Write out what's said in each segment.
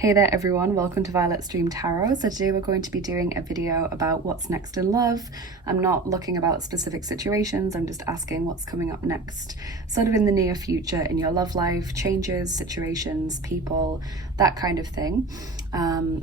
Hey there everyone, welcome to Violet's Dream Tarot. So today we're going to be doing a video about what's next in love. I'm not looking about specific situations, I'm just asking what's coming up next, sort of in the near future in your love life, changes, situations, people, that kind of thing.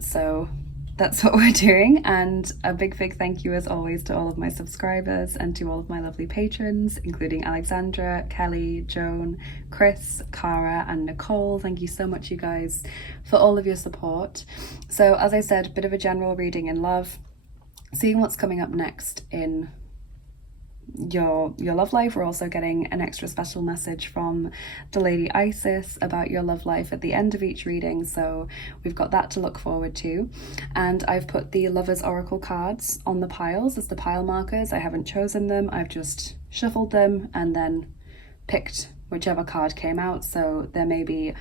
So that's what we're doing, and a big thank you as always to all of my subscribers and to all of my lovely patrons, including Alexandra, Kelly, Joan, Chris, Cara and Nicole. Thank you so much, you guys, for all of your support. So as I said, a bit of a general reading in love, seeing what's coming up next in your love life. We're also getting an extra special message from the Lady Isis about your love life at the end of each reading, so we've got that to look forward to. And I've put the Lovers Oracle cards on the piles as the pile markers. I haven't chosen them, I've just shuffled them and then picked whichever card came out, so there may be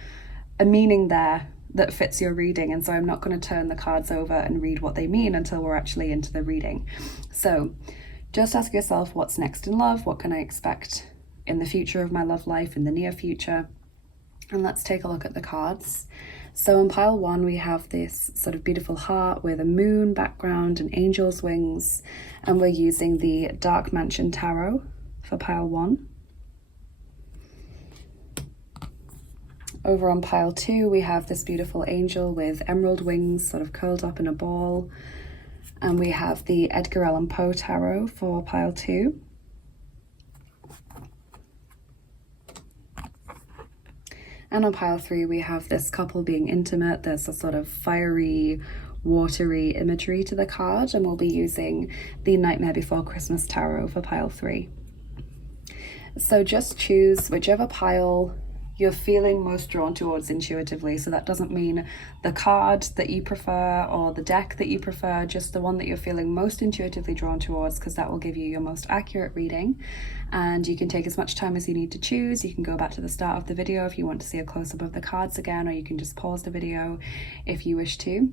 a meaning there that fits your reading, and so I'm not going to turn the cards over and read what they mean until we're actually into the reading. So just ask yourself, what's next in love? What can I expect in the future of my love life, in the near future? And let's take a look at the cards. So on pile one, we have this sort of beautiful heart with a moon background and angel's wings. And we're using the Dark Mansion Tarot for pile one. Over on pile two, we have this beautiful angel with emerald wings sort of curled up in a ball. And we have the Edgar Allan Poe Tarot for pile two. And on pile three, we have this couple being intimate. There's a sort of fiery, watery imagery to the card, and we'll be using the Nightmare Before Christmas Tarot for pile three. So just choose whichever pile you're feeling most drawn towards intuitively. So that doesn't mean the card that you prefer or the deck that you prefer, just the one that you're feeling most intuitively drawn towards, because that will give you your most accurate reading. And you can take as much time as you need to choose. You can go back to the start of the video if you want to see a close-up of the cards again, or you can just pause the video if you wish to.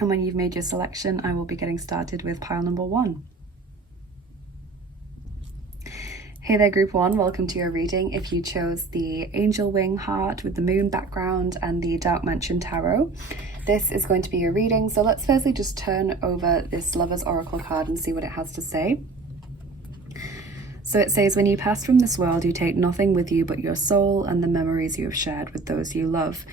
And when you've made your selection, I will be getting started with pile number one. Hey there group one, welcome to your reading. If you chose the angel wing heart with the moon background and the Dark Mansion Tarot, this is going to be your reading. So let's firstly just turn over this Lover's Oracle card and see what it has to say. So it says, when you pass from this world, you take nothing with you but your soul and the memories you have shared with those you love.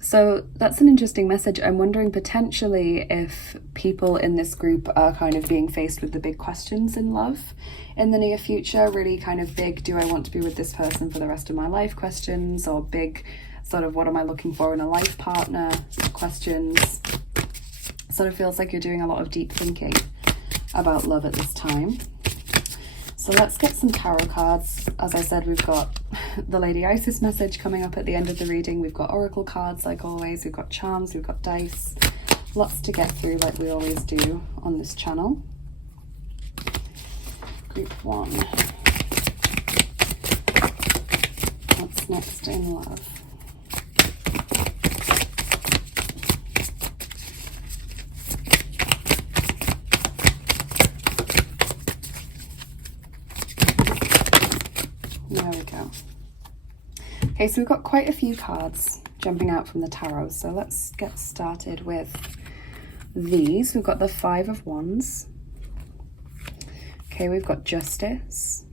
So that's an interesting message. I'm wondering potentially if people in this group are kind of being faced with the big questions in love in the near future, really kind of big, do I want to be with this person for the rest of my life questions, or big sort of what am I looking for in a life partner questions. Sort of feels like you're doing a lot of deep thinking about love at this time. So let's get some tarot cards. As I said, we've got the Lady Isis message coming up at the end of the reading. We've got oracle cards like always. We've got charms, we've got dice. Lots to get through like we always do on this channel. Group one. What's next in love? There we go. Okay, so we've got quite a few cards jumping out from the tarot, so let's get started with these. We've got the Five of Wands. Okay, we've got Justice,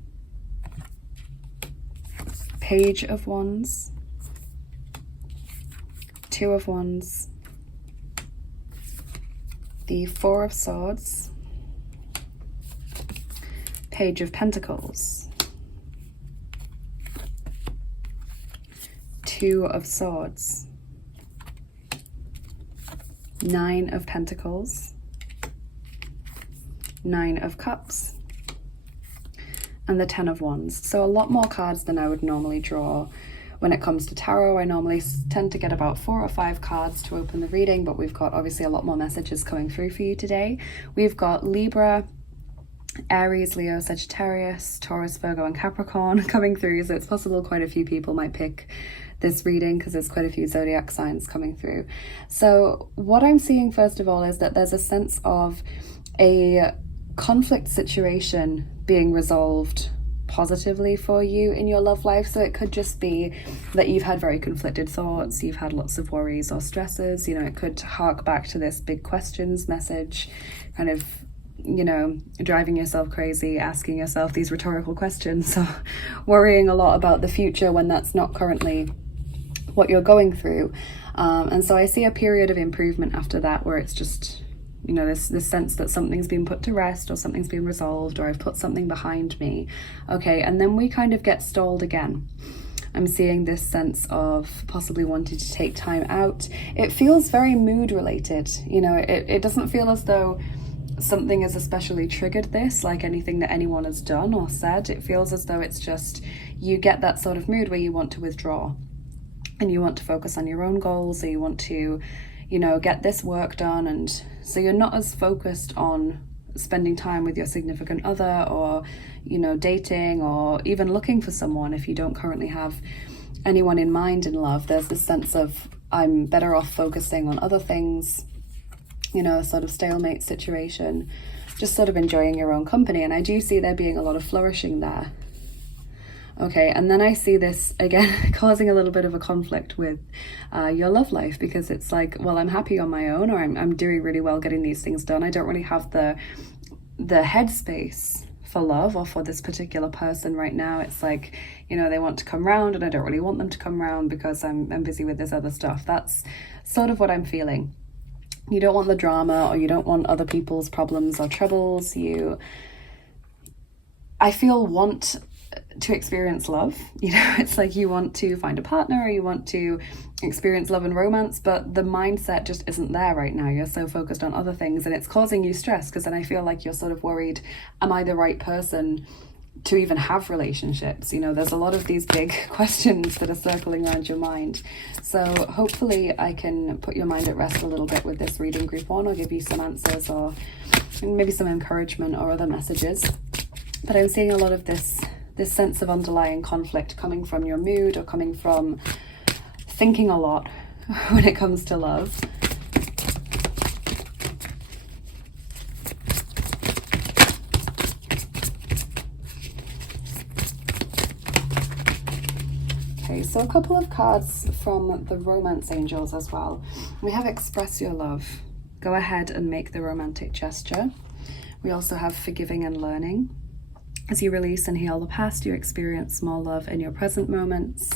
Page of Wands, Two of Wands, the Four of Swords, Page of Pentacles, Two of Swords, Nine of Pentacles, Nine of Cups, and the Ten of Wands. So a lot more cards than I would normally draw when it comes to tarot. I normally tend to get about 4 or 5 cards to open the reading, but we've got obviously a lot more messages coming through for you today. We've got Libra, Aries, Leo, Sagittarius, Taurus, Virgo and Capricorn coming through, so it's possible quite a few people might pick this reading because there's quite a few zodiac signs coming through. So what I'm seeing first of all is that there's a sense of a conflict situation being resolved positively for you in your love life. So it could just be that you've had very conflicted thoughts, you've had lots of worries or stresses. You know, it could hark back to this big questions message, kind of, you know, driving yourself crazy, asking yourself these rhetorical questions, or worrying a lot about the future when that's not currently what you're going through. And so I see a period of improvement after that, where it's just, you know, this sense that something's been put to rest, or something's been resolved, or I've put something behind me. Okay, and then we kind of get stalled again. I'm seeing this sense of possibly wanting to take time out. It feels very mood related. You know, it doesn't feel as though something has especially triggered this, like anything that anyone has done or said. It feels as though it's just, you get that sort of mood where you want to withdraw and you want to focus on your own goals, or you want to, you know, get this work done. And so you're not as focused on spending time with your significant other, or, you know, dating, or even looking for someone. If you don't currently have anyone in mind in love, there's this sense of, I'm better off focusing on other things, you know, a sort of stalemate situation, just sort of enjoying your own company. And I do see there being a lot of flourishing there. Okay, and then I see this again causing a little bit of a conflict with your love life, because it's like, well, I'm happy on my own, or I'm doing really well getting these things done. I don't really have the headspace for love or for this particular person right now. It's like, you know, they want to come round and I don't really want them to come round because I'm busy with this other stuff. That's sort of what I'm feeling. You don't want the drama, or you don't want other people's problems or troubles. I feel, want to experience love. You know, it's like you want to find a partner, or you want to experience love and romance, but the mindset just isn't there right now. You're so focused on other things, and it's causing you stress, because then I feel like you're sort of worried, am I the right person to even have relationships? You know, there's a lot of these big questions that are circling around your mind. So hopefully I can put your mind at rest a little bit with this reading, group 1, or give you some answers, or maybe some encouragement or other messages. But I'm seeing a lot of this sense of underlying conflict coming from your mood, or coming from thinking a lot when it comes to love. Okay, so a couple of cards from the romance angels as well. We have express your love. Go ahead and make the romantic gesture. We also have forgiving and learning. As you release and heal the past, you experience more love in your present moments.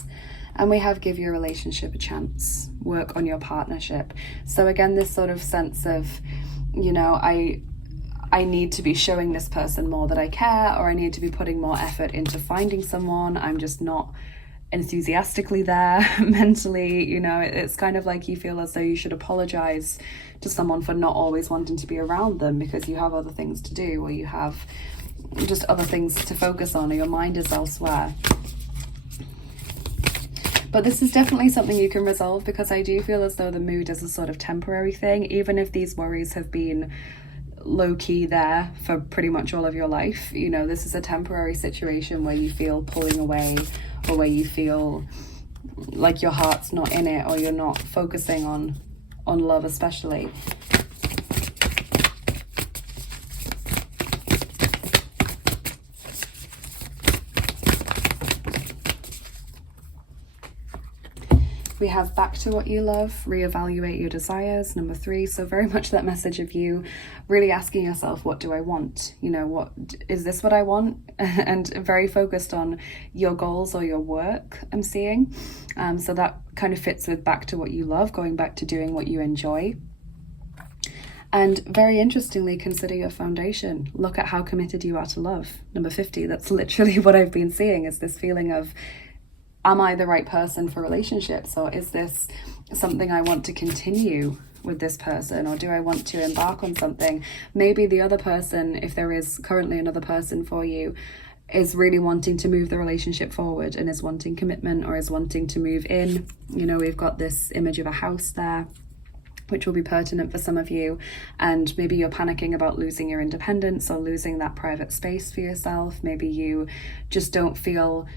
And we have give your relationship a chance. Work on your partnership. So again, this sort of sense of, you know, I need to be showing this person more that I care, or I need to be putting more effort into finding someone. I'm just not enthusiastically there mentally. You know, it's kind of like you feel as though you should apologize to someone for not always wanting to be around them, because you have other things to do, or you have just other things to focus on, or your mind is elsewhere. But this is definitely something you can resolve, because I do feel as though the mood is a sort of temporary thing. Even if these worries have been low-key there for pretty much all of your life, you know, this is a temporary situation where you feel pulling away, or where you feel like your heart's not in it, or you're not focusing on love especially. We have back to what you love, reevaluate your desires, number 3. So very much that message of you really asking yourself, what do I want? You know, what is this what I want? And very focused on your goals or your work, I'm seeing. So that kind of fits with back to what you love, going back to doing what you enjoy. And very interestingly, consider your foundation. Look at how committed you are to love. Number 50, that's literally what I've been seeing, is this feeling of, am I the right person for relationships? Or is this something I want to continue with this person? Or do I want to embark on something? Maybe the other person, if there is currently another person for you, is really wanting to move the relationship forward, and is wanting commitment, or is wanting to move in. You know, we've got this image of a house there, which will be pertinent for some of you. And maybe you're panicking about losing your independence, or losing that private space for yourself. Maybe you just don't feel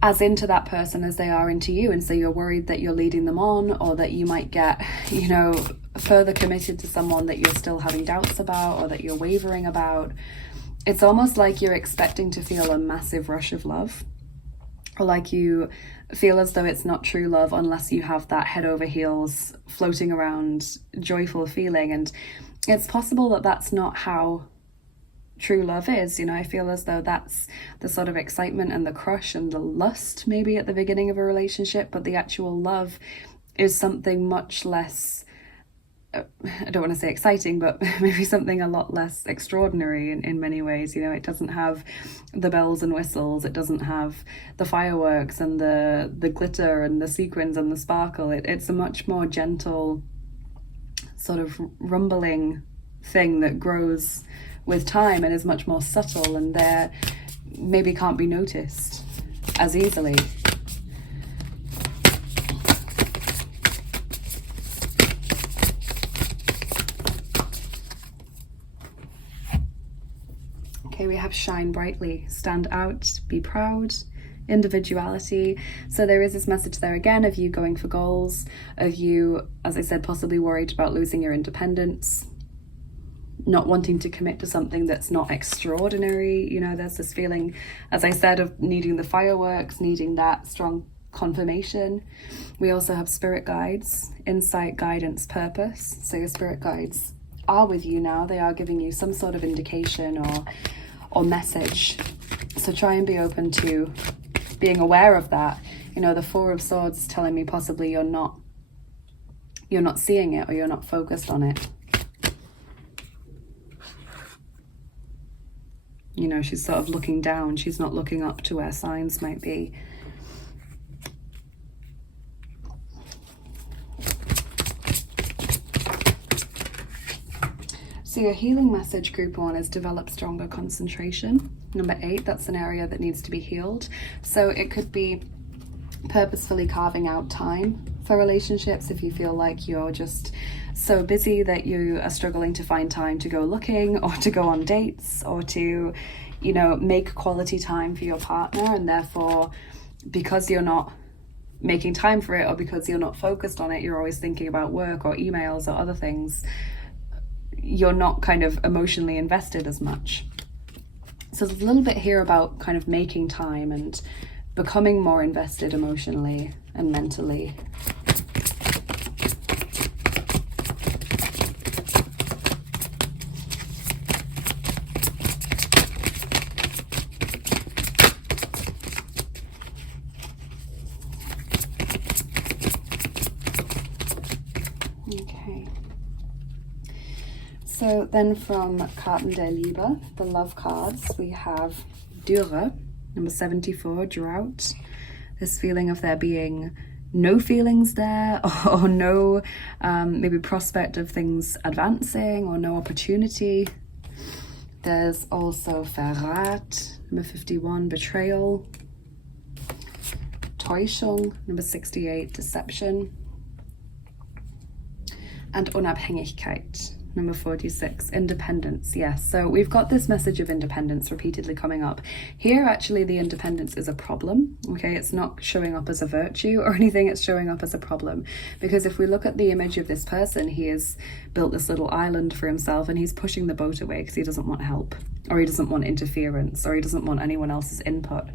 as into that person as they are into you, and so you're worried that you're leading them on, or that you might get, you know, further committed to someone that you're still having doubts about, or that you're wavering about. it's almost like you're expecting to feel a massive rush of love, or like you feel as though it's not true love unless you have that head over heels floating around joyful feeling. And it's possible that that's not how true love is. I feel as though that's the sort of excitement and the crush and the lust maybe at the beginning of a relationship, but the actual love is something much less, I don't want to say exciting, but maybe something a lot less extraordinary in many ways. It doesn't have the bells and whistles, it doesn't have the fireworks and the glitter and the sequins and the sparkle. It's a much more gentle sort of rumbling thing that grows with time and is much more subtle, and there maybe can't be noticed as easily. Okay, we have shine brightly, stand out, be proud, individuality. So there is this message there again of you going for goals, of you, as I said, possibly worried about losing your independence, not wanting to commit to something that's not extraordinary. There's this feeling, as I said, of needing the fireworks, needing that strong confirmation. We also have spirit guides, insight, guidance, purpose. So your spirit guides are with you now. They are giving you some sort of indication or message. So try and be open to being aware of that. The Four of Swords telling me possibly you're not seeing it, or you're not focused on it. She's sort of looking down. She's not looking up to where signs might be. So your healing message, group 1, is develop stronger concentration. Number 8, that's an area that needs to be healed. So it could be purposefully carving out time for relationships if you feel like you're just so busy that you are struggling to find time to go looking or to go on dates or to, make quality time for your partner, and therefore because you're not making time for it, or because you're not focused on it, you're always thinking about work or emails or other things, you're not kind of emotionally invested as much. So there's a little bit here about kind of making time and becoming more invested emotionally and mentally. Okay. So then from Karten der Liebe, the love cards, we have Dürre, number 74, drought. This feeling of there being no feelings there, or no maybe prospect of things advancing, or no opportunity. There's also Verrat, number 51, betrayal. Täuschung, number 68, deception. And Unabhängigkeit, number 46, independence. Yes, so we've got this message of independence repeatedly coming up. Here, actually, the independence is a problem, okay? It's not showing up as a virtue or anything, it's showing up as a problem. Because if we look at the image of this person, he has built this little island for himself and he's pushing the boat away because he doesn't want help, or he doesn't want interference, or he doesn't want anyone else's input,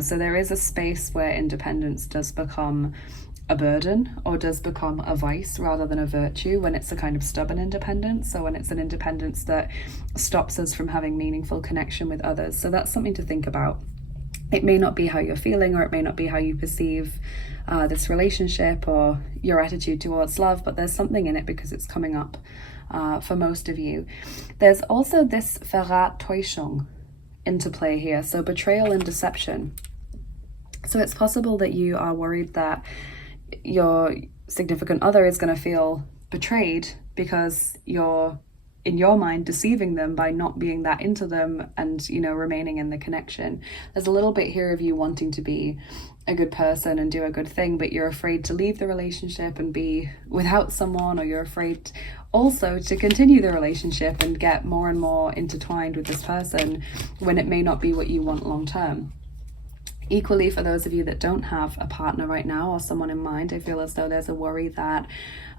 So there is a space where independence does become a burden, or does become a vice rather than a virtue, when it's a kind of stubborn independence, so when it's an independence that stops us from having meaningful connection with others. So that's something to think about. It may not be how you're feeling, or it may not be how you perceive this relationship or your attitude towards love, but there's something in it because it's coming up for most of you. There's also this Verrat, Täuschung into play here, so betrayal and deception. So it's possible that you are worried that your significant other is going to feel betrayed because you're, in your mind, deceiving them by not being that into them and, remaining in the connection. There's a little bit here of you wanting to be a good person and do a good thing, but you're afraid to leave the relationship and be without someone, or you're afraid also to continue the relationship and get more and more intertwined with this person when it may not be what you want long term. Equally, for those of you that don't have a partner right now or someone in mind, I feel as though there's a worry that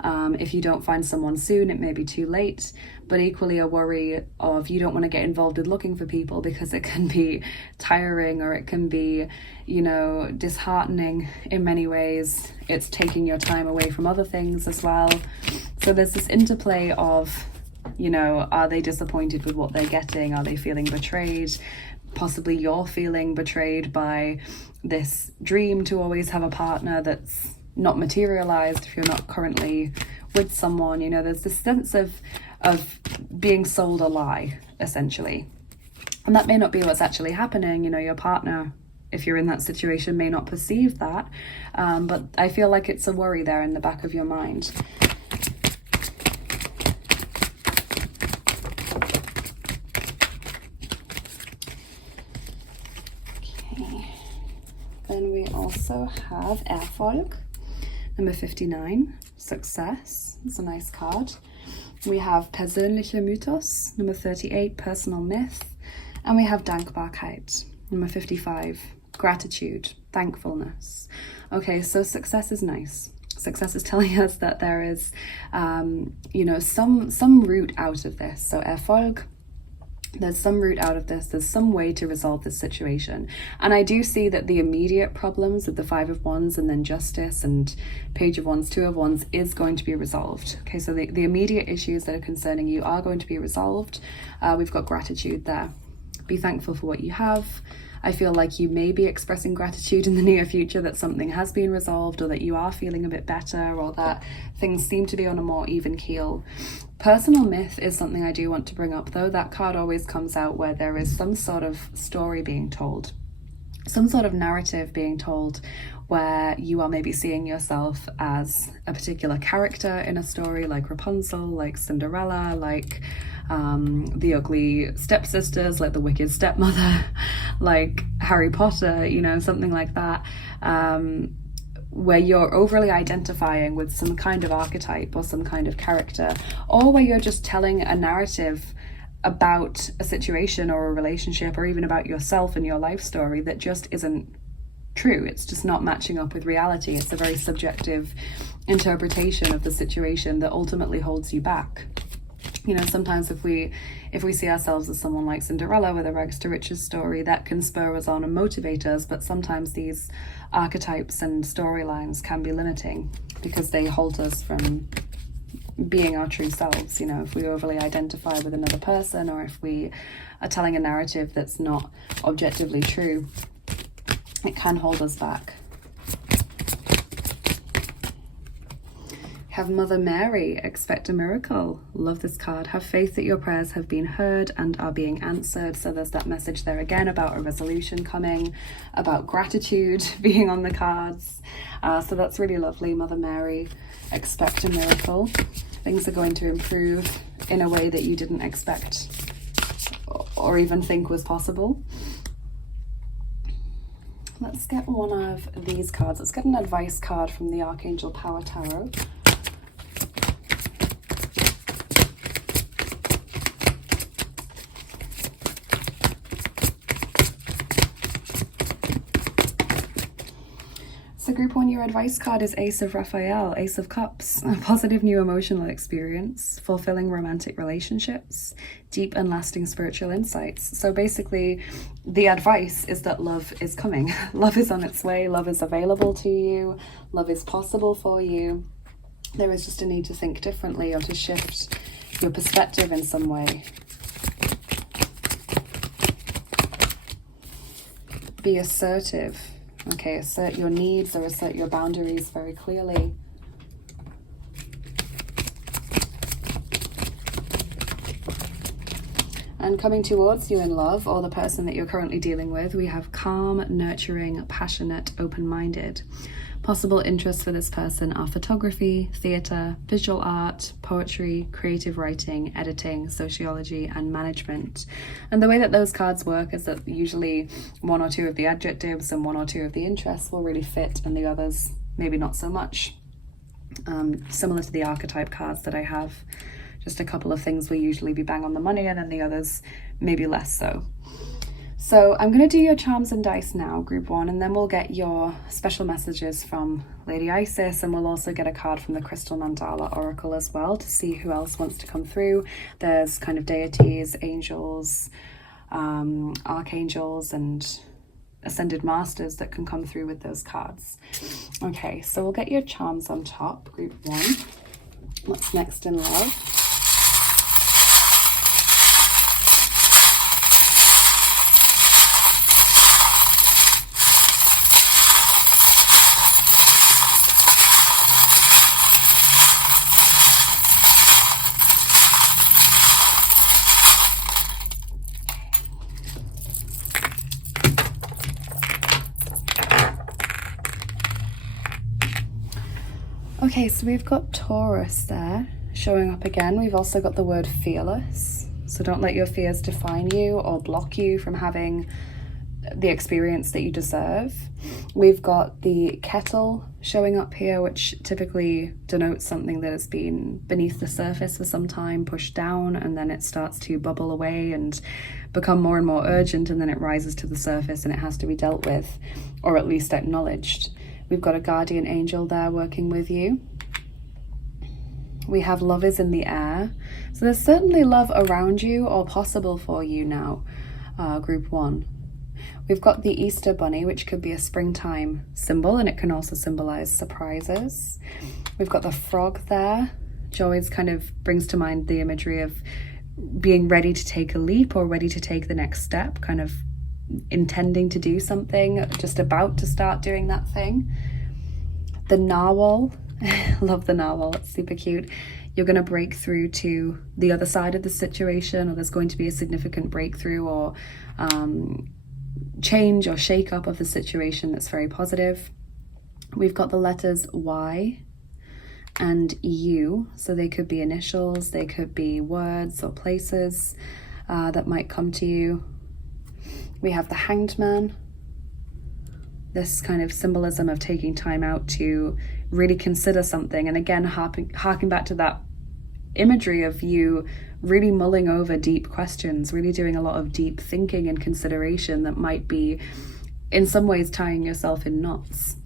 if you don't find someone soon, it may be too late. But equally a worry of you don't want to get involved with looking for people because it can be tiring, or it can be, you know, disheartening in many ways. It's taking your time away from other things as well. So there's this interplay of, you know, are they disappointed with what they're getting? Are they feeling betrayed? Possibly you're feeling betrayed by this dream to always have a partner that's not materialized if you're not currently with someone. You know, there's this sense of being sold a lie, essentially. And that may not be what's actually happening. You know, your partner, if you're in that situation, may not perceive that. But I feel like it's a worry there in the back of your mind. Then we also have Erfolg, number 59, success. It's a nice card. We have Persönlicher Mythos, number 38, personal myth. And we have Dankbarkeit, number 55, gratitude, thankfulness. Okay, so success is nice. Success is telling us that there is, you know, some route out of this. So Erfolg, there's some route out of this. There's some way to resolve this situation. And I do see that the immediate problems with the Five of Wands and then Justice and Page of Wands, Two of Wands is going to be resolved. Okay, so the immediate issues that are concerning you are going to be resolved. We've got gratitude there. Be thankful for what you have. I feel like you may be expressing gratitude in the near future that something has been resolved, or that you are feeling a bit better, or that things seem to be on a more even keel. Personal myth is something I do want to bring up, though. That card always comes out where there is some sort of story being told, some sort of narrative being told, where you are maybe seeing yourself as a particular character in a story, like Rapunzel, like Cinderella, like the ugly stepsisters, like the wicked stepmother, like Harry Potter, you know, something like that, where you're overly identifying with some kind of archetype or some kind of character, or where you're just telling a narrative about a situation or a relationship, or even about yourself and your life story that just isn't true. It's just not matching up with reality. It's a very subjective interpretation of the situation that ultimately holds you back. You know, sometimes if we see ourselves as someone like Cinderella with a rags to riches story, that can spur us on and motivate us, but sometimes these archetypes and storylines can be limiting because they halt us from being our true selves. You know, if we overly identify with another person, or if we are telling a narrative that's not objectively true, it can hold us back. Have Mother Mary, expect a miracle. Love this card. Have faith that your prayers have been heard and are being answered. So there's that message there again about a resolution coming, about gratitude being on the cards. So that's really lovely. Mother Mary, expect a miracle. Things are going to improve in a way that you didn't expect or even think was possible. Let's get one of these cards. Let's get an advice card from the Archangel Power Tarot. So group one, your advice card is Ace of Raphael, Ace of Cups, a positive new emotional experience, fulfilling romantic relationships, deep and lasting spiritual insights. So basically the advice is that love is coming. Love is on its way. Love is available to you. Love is possible for you. There is just a need to think differently, or to shift your perspective in some way. Be assertive. Okay, assert your needs or assert your boundaries very clearly. And coming towards you in love, or the person that you're currently dealing with, we have calm, nurturing, passionate, open-minded. Possible interests for this person are photography, theatre, visual art, poetry, creative writing, editing, sociology, and management. And the way that those cards work is that usually one or two of the adjectives and one or two of the interests will really fit, and the others maybe not so much. Similar to the archetype cards that I have, just a couple of things will usually be bang on the money, and then the others maybe less so. So I'm going to do your charms and dice now, group 1, and then we'll get your special messages from Lady Isis, and we'll also get a card from the Crystal Mandala Oracle as well to see who else wants to come through. There's kind of deities, angels, archangels, and ascended masters that can come through with those cards. Okay, so we'll get your charms on top, group 1. What's next in love? Okay, so we've got Taurus there showing up again. We've also got the word fearless. So don't let your fears define you or block you from having the experience that you deserve. We've got the kettle showing up here, which typically denotes something that has been beneath the surface for some time, pushed down, and then it starts to bubble away and become more and more urgent, and then it rises to the surface and it has to be dealt with, or at least acknowledged. We've got a guardian angel there working with you. We have love is in the air. So there's certainly love around you or possible for you now, group 1. We've got the Easter bunny, which could be a springtime symbol, and it can also symbolize surprises. We've got the frog there. Which always kind of brings to mind the imagery of being ready to take a leap or ready to take the next step, kind of intending to do something, just about to start doing that thing. The narwhal, love the narwhal, it's super cute. You're going to break through to the other side of the situation, or there's going to be a significant breakthrough or change or shake up of the situation that's very positive. We've got the letters Y and U, so they could be initials, they could be words or places that might come to you. We have the Hanged Man, this kind of symbolism of taking time out to really consider something, and again harking back to that imagery of you really mulling over deep questions, really doing a lot of deep thinking and consideration that might be in some ways tying yourself in knots,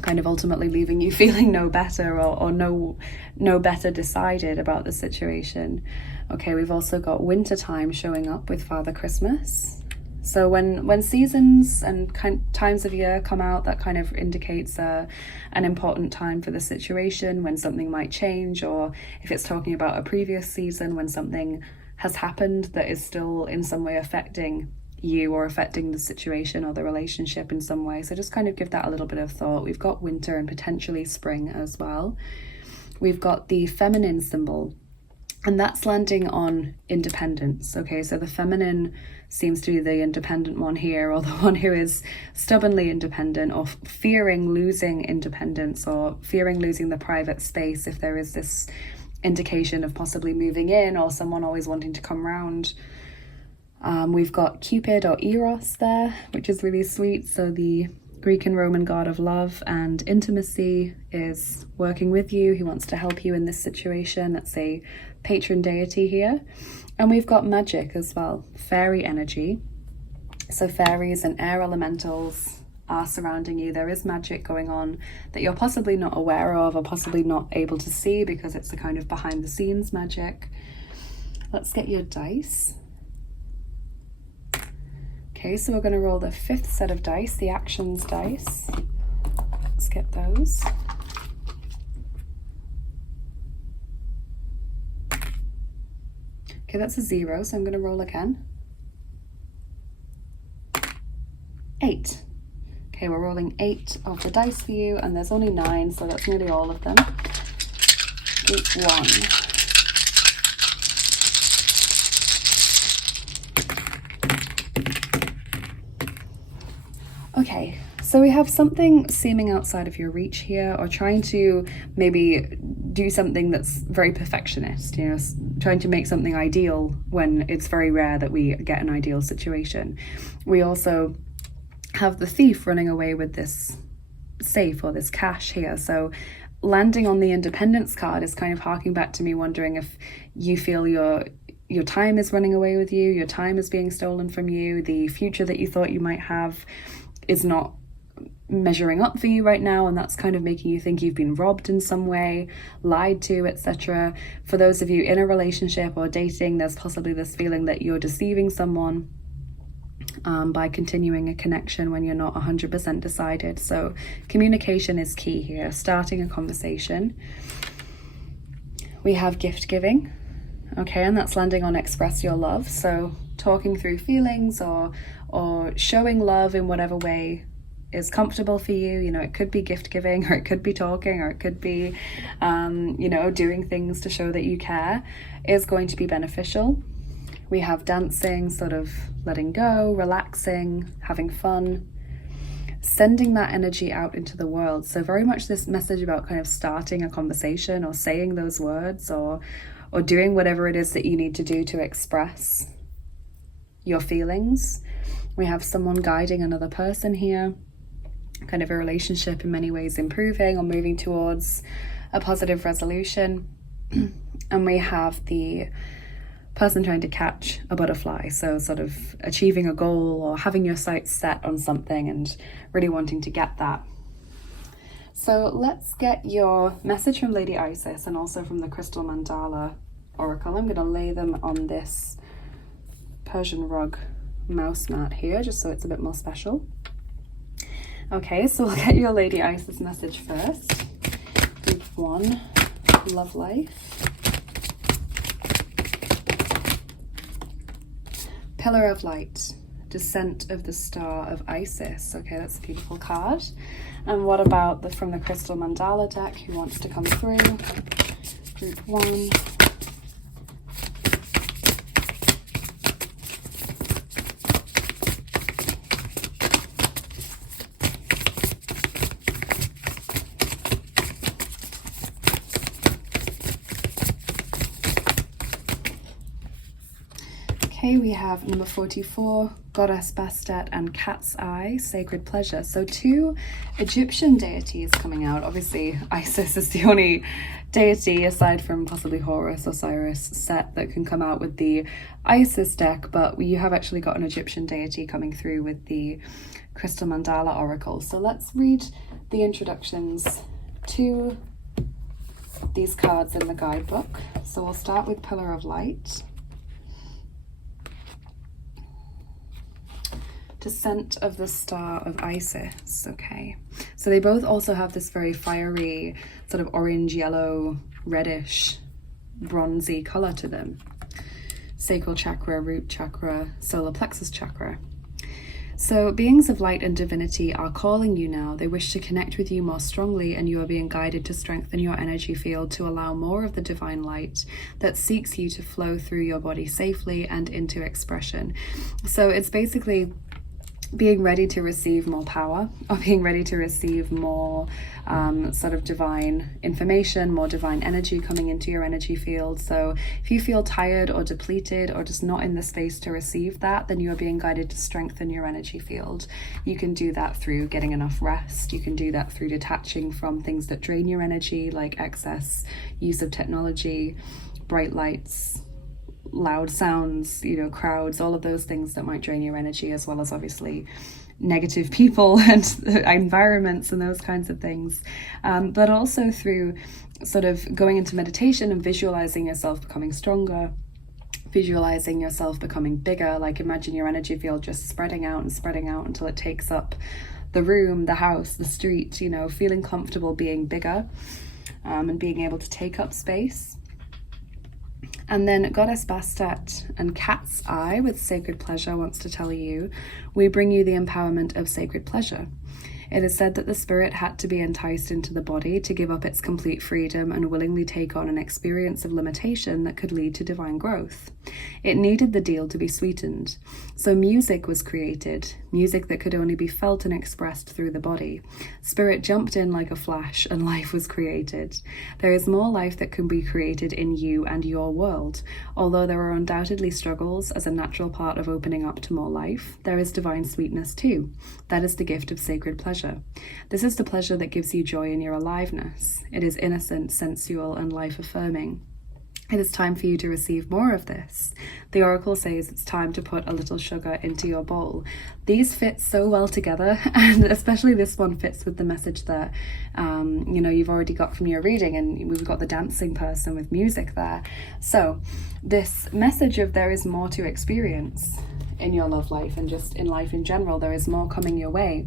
kind of ultimately leaving you feeling no better or no better decided about the situation. Okay, we've also got winter time showing up with Father Christmas. So when seasons and times of year come out, that kind of indicates an important time for the situation, when something might change, or if it's talking about a previous season, when something has happened that is still in some way affecting you or affecting the situation or the relationship in some way. So just kind of give that a little bit of thought. We've got winter and potentially spring as well. We've got the feminine symbol, and that's landing on independence. Okay, so the feminine seems to be the independent one here, or the one who is stubbornly independent or fearing losing independence or fearing losing the private space if there is this indication of possibly moving in or someone always wanting to come round. We've got Cupid or Eros there, which is really sweet. So the Greek and Roman god of love and intimacy is working with you. He wants to help you in this situation. That's a patron deity here. And we've got magic as well, fairy energy. So fairies and air elementals are surrounding you. There is magic going on that you're possibly not aware of or possibly not able to see because it's a kind of behind the scenes magic. Let's get your dice. Okay, so we're going to roll the 5th set of dice, the actions dice. Let's get those. Okay, that's a 0, so I'm going to roll again. 8. Okay, we're rolling 8 of the dice for you, and there's only 9, so that's nearly all of them. Group 1. Okay, so we have something seeming outside of your reach here, or trying to maybe do something that's very perfectionist, you know, trying to make something ideal when it's very rare that we get an ideal situation. We also have the thief running away with this safe or this cash here. So landing on the independence card is kind of harking back to me wondering if you feel you're your time is running away with you, your time is being stolen from you, the future that you thought you might have is not measuring up for you right now, and that's kind of making you think you've been robbed in some way, lied to, etc. For those of you in a relationship or dating, there's possibly this feeling that you're deceiving someone by continuing a connection when you're not 100% decided. So communication is key here, starting a conversation. We have gift giving, okay, and that's landing on express your love. So talking through feelings or showing love in whatever way is comfortable for you. You know, it could be gift giving, or it could be talking, or it could be you know, doing things to show that you care, is going to be beneficial. We have dancing, sort of letting go, relaxing, having fun, sending that energy out into the world. So very much this message about kind of starting a conversation or saying those words or doing whatever it is that you need to do to express your feelings. We have someone guiding another person here, kind of a relationship in many ways improving or moving towards a positive resolution. And we have the person trying to catch a butterfly, so sort of achieving a goal or having your sights set on something and really wanting to get that. So let's get your message from Lady Isis and also from the Crystal Mandala Oracle. I'm going to lay them on this Persian rug mouse mat here, just so it's a bit more special. Okay, so we'll get your Lady Isis message first. Group 1, love life. Pillar of light, descent of the star of Isis. Okay, that's a beautiful card. And what about from the Crystal Mandala deck? Who wants to come through? Group 1. Okay, we have number 44, Goddess Bastet and Cat's Eye, Sacred Pleasure. So 2 Egyptian deities coming out. Obviously, Isis is the only deity, aside from possibly Horus, Osiris, Set, that can come out with the Isis deck, but you have actually got an Egyptian deity coming through with the Crystal Mandala Oracle. So let's read the introductions to these cards in the guidebook. So we'll start with Pillar of Light. Descent of the Star of Isis. Okay, so they both also have this very fiery sort of orange, yellow, reddish, bronzy color to them. Sacral chakra, root chakra, solar plexus chakra. So beings of light and divinity are calling you now. They wish to connect with you more strongly, and you are being guided to strengthen your energy field to allow more of the divine light that seeks you to flow through your body safely and into expression. So it's basically being ready to receive more power, or being ready to receive more sort of divine information, more divine energy coming into your energy field. So if you feel tired or depleted or just not in the space to receive that, then you are being guided to strengthen your energy field. You can do that through getting enough rest. You can do that through detaching from things that drain your energy, like excess use of technology, bright lights, loud sounds, you know, crowds, all of those things that might drain your energy, as well as obviously negative people and environments and those kinds of things, but also through sort of going into meditation and visualizing yourself becoming stronger, visualizing yourself becoming bigger. Like imagine your energy field just spreading out until it takes up the room, the house, the street, you know, feeling comfortable being bigger and being able to take up space. And then Goddess Bastet and Cat's Eye with Sacred Pleasure wants to tell you, we bring you the empowerment of sacred pleasure. It is said that the spirit had to be enticed into the body to give up its complete freedom and willingly take on an experience of limitation that could lead to divine growth. It needed the deal to be sweetened. So music was created, music that could only be felt and expressed through the body. Spirit jumped in like a flash and life was created. There is more life that can be created in you and your world. Although there are undoubtedly struggles as a natural part of opening up to more life, there is divine sweetness too. That is the gift of sacred pleasure. This is the pleasure that gives you joy in your aliveness. It is innocent, sensual, and life-affirming. It is time for you to receive more of this. The oracle says it's time to put a little sugar into your bowl. These fit so well together, and especially this one fits with the message that you know, you've already got from your reading, and we've got the dancing person with music there. So this message of there is more to experience in your love life and just in life in general. There is more coming your way.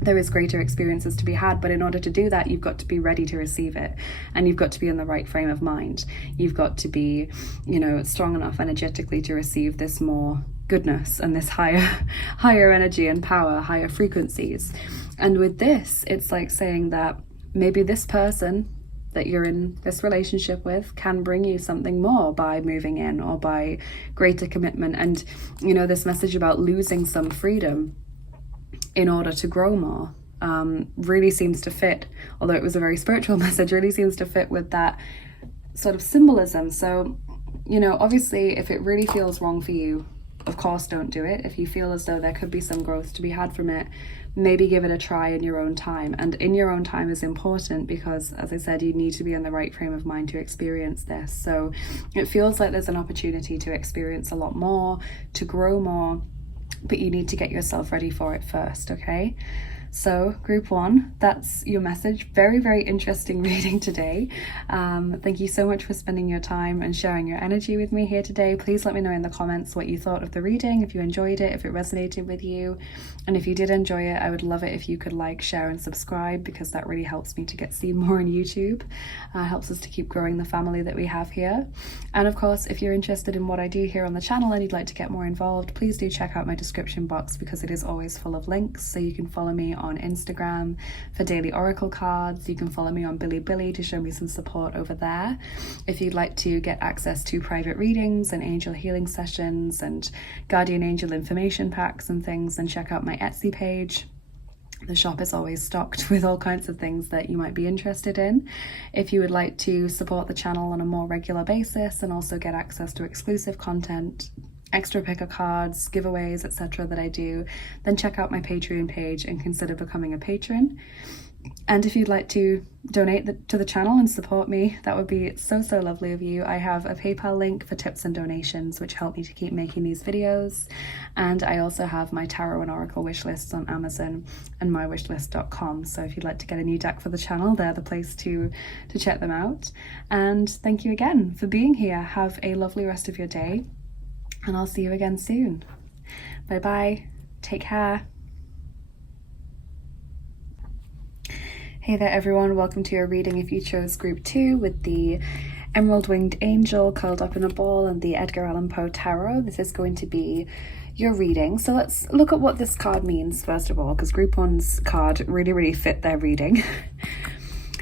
There is greater experiences to be had, but in order to do that, you've got to be ready to receive it, and you've got to be in the right frame of mind. You've got to be, you know, strong enough energetically to receive this more goodness and this higher energy and power, higher frequencies. And with this, it's like saying that maybe this person that you're in this relationship with can bring you something more by moving in, or by greater commitment. And, you know, this message about losing some freedom in order to grow more really seems to fit, although it was a very spiritual message, really seems to fit with that sort of symbolism. So, you know, obviously if it really feels wrong for you, of course don't do it. If you feel as though there could be some growth to be had from it, maybe give it a try in your own time. And in your own time is important because, as I said, you need to be in the right frame of mind to experience this. So it feels like there's an opportunity to experience a lot more, to grow more, but you need to get yourself ready for it first, okay? So group 1, that's your message. Very, very interesting reading today. Thank you so much for spending your time and sharing your energy with me here today. Please let me know in the comments what you thought of the reading, if you enjoyed it, if it resonated with you. And if you did enjoy it, I would love it if you could like, share and subscribe, because that really helps me to get seen more on YouTube. Helps us to keep growing the family that we have here. And of course, if you're interested in what I do here on the channel and you'd like to get more involved, please do check out my description box, because it is always full of links. So you can follow me on Instagram for daily oracle cards. You can follow me on Bilibili to show me some support over there. If you'd like to get access to private readings and angel healing sessions and guardian angel information packs and things, then check out my Etsy page. The shop is always stocked with all kinds of things that you might be interested in. If you would like to support the channel on a more regular basis and also get access to exclusive content, extra picker cards, giveaways, etc. that I do, then check out my Patreon page and consider becoming a patron. And if you'd like to donate to the channel and support me, that would be so lovely of you. I have a PayPal link for tips and donations, which help me to keep making these videos. And I also have my tarot and oracle wish lists on Amazon and mywishlist.com. So if you'd like to get a new deck for the channel, they're the place to check them out. And thank you again for being here. Have a lovely rest of your day, and I'll see you again soon. Bye bye. Take care. Hey there everyone, welcome to your reading if you chose group 2 with the Emerald Winged Angel curled up in a ball and the Edgar Allan Poe Tarot. This is going to be your reading. So let's look at what this card means first of all, because group 1's card really fit their reading.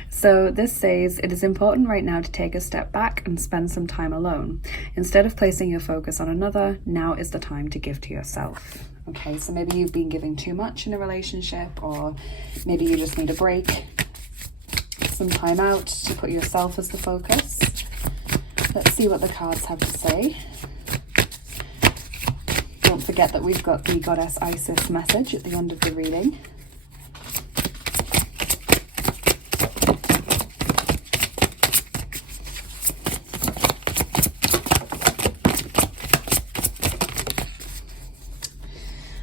So this says, it is important right now to take a step back and spend some time alone. Instead of placing your focus on another, now is the time to give to yourself. Okay, so maybe you've been giving too much in a relationship, or maybe you just need a break, some time out to put yourself as the focus. Let's see what the cards have to say. Don't forget that we've got the Goddess Isis message at the end of the reading.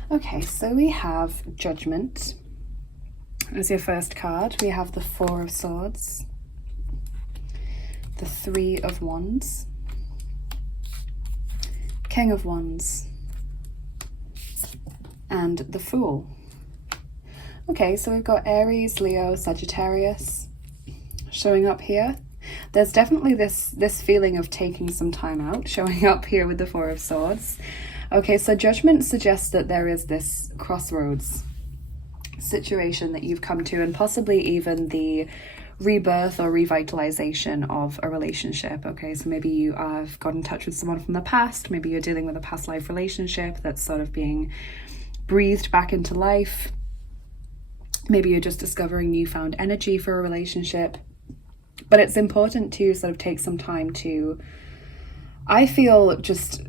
Okay, so we have Judgment as your first card. We have the Four of Swords, the Three of Wands, King of Wands, and the Fool. Okay, so we've got Aries, Leo, Sagittarius showing up here. There's definitely this feeling of taking some time out showing up here with the Four of Swords. Okay, so Judgment suggests that there is this crossroads situation that you've come to, and possibly even the rebirth or revitalization of a relationship. Okay, so maybe you have got in touch with someone from the past, maybe you're dealing with a past life relationship that's sort of being breathed back into life. Maybe you're just discovering newfound energy for a relationship. But it's important to sort of take some time to, I feel, just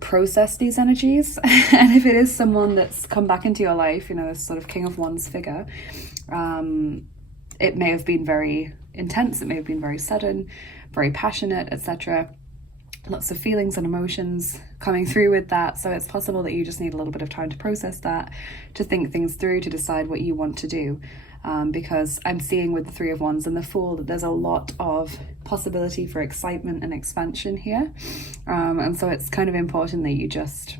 process these energies. And if it is someone that's come back into your life, you know, this sort of King of Wands figure, it may have been very intense, it may have been very sudden, very passionate, etc. Lots of feelings and emotions coming through with that. So it's possible that you just need a little bit of time to process that, to think things through, to decide what you want to do. Because I'm seeing with the Three of Wands and the Fool that there's a lot of possibility for excitement and expansion here. And so it's kind of important that you just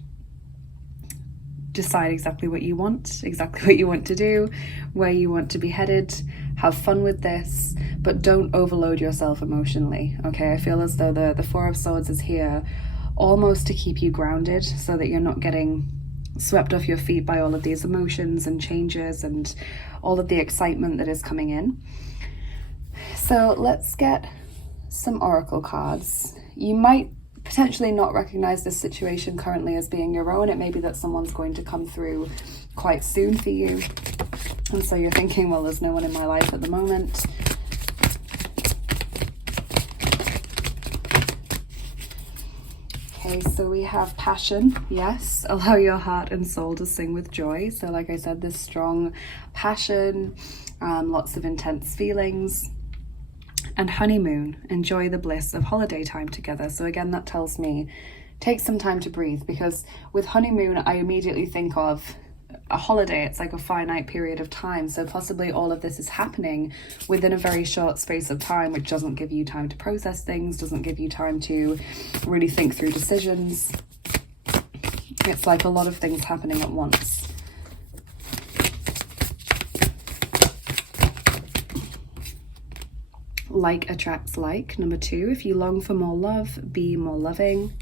decide exactly what you want to do, where you want to be headed, have fun with this, but don't overload yourself emotionally, okay? I feel as though the Four of Swords is here almost to keep you grounded so that you're not getting swept off your feet by all of these emotions and changes and all of the excitement that is coming in. So let's get some oracle cards. You might potentially not recognize this situation currently as being your own. It may be that someone's going to come through quite soon for you, and so you're thinking, well, there's no one in my life at the moment. Okay, so we have passion. Yes, allow your heart and soul to sing with joy. So like I said, this strong passion, lots of intense feelings. And honeymoon, enjoy the bliss of holiday time together. So again, that tells me take some time to breathe, because with honeymoon, I immediately think of a holiday. It's like a finite period of time. So possibly all of this is happening within a very short space of time, which doesn't give you time to process things, doesn't give you time to really think through decisions. It's like a lot of things happening at once. Like attracts like. Number 2, if you long for more love, be more loving.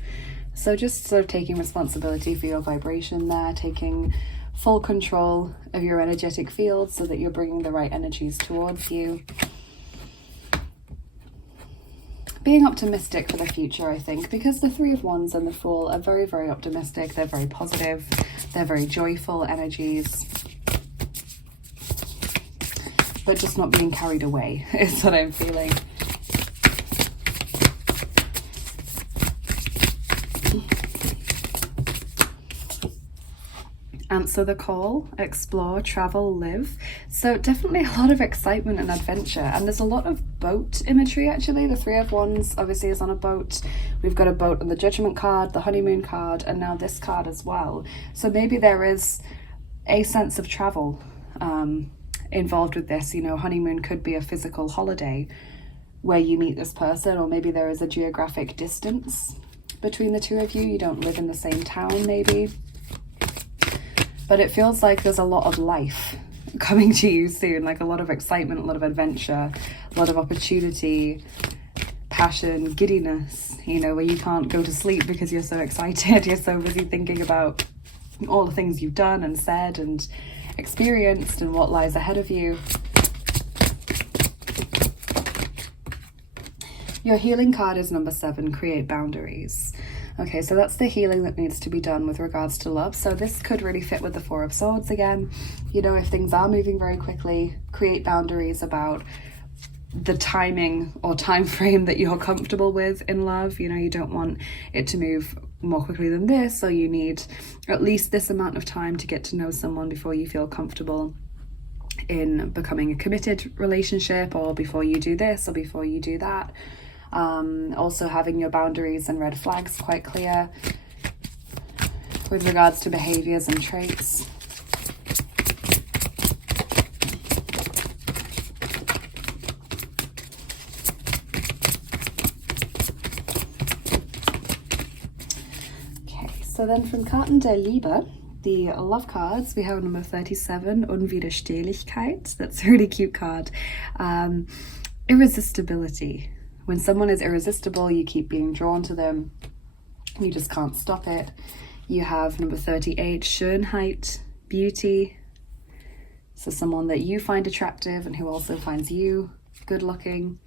So just sort of taking responsibility for your vibration there, taking full control of your energetic field so that you're bringing the right energies towards you. Being optimistic for the future, I think, because the Three of Wands and the Fool are very, very optimistic. They're very positive. They're very joyful energies. But just not being carried away is what I'm feeling. Answer the call, explore, travel, live. So definitely a lot of excitement and adventure. And there's a lot of boat imagery, actually. The Three of Wands obviously is on a boat. We've got a boat on the Judgment card, the honeymoon card, and now this card as well. So maybe there is a sense of travel involved with this. You know, honeymoon could be a physical holiday where you meet this person, or maybe there is a geographic distance between the two of you. You don't live in the same town, maybe. But it feels like there's a lot of life coming to you soon, like a lot of excitement, a lot of adventure, a lot of opportunity, passion, giddiness, you know, where you can't go to sleep because you're so excited. You're so busy thinking about all the things you've done and said and experienced and what lies ahead of you. Your healing card is number 7, create boundaries. Okay, so that's the healing that needs to be done with regards to love. So this could really fit with the Four of Swords again. You know, if things are moving very quickly, create boundaries about the timing or time frame that you're comfortable with in love. You know, you don't want it to move more quickly than this, or you need at least this amount of time to get to know someone before you feel comfortable in becoming a committed relationship, or before you do this or before you do that. Also having your boundaries and red flags quite clear with regards to behaviors and traits. Okay, so then from Karten der Liebe, the love cards, we have number 37, Unwiderstehlichkeit. That's a really cute card. Irresistibility. When someone is irresistible, you keep being drawn to them. You just can't stop it. You have number 38, Schönheit, beauty. So someone that you find attractive and who also finds you good looking.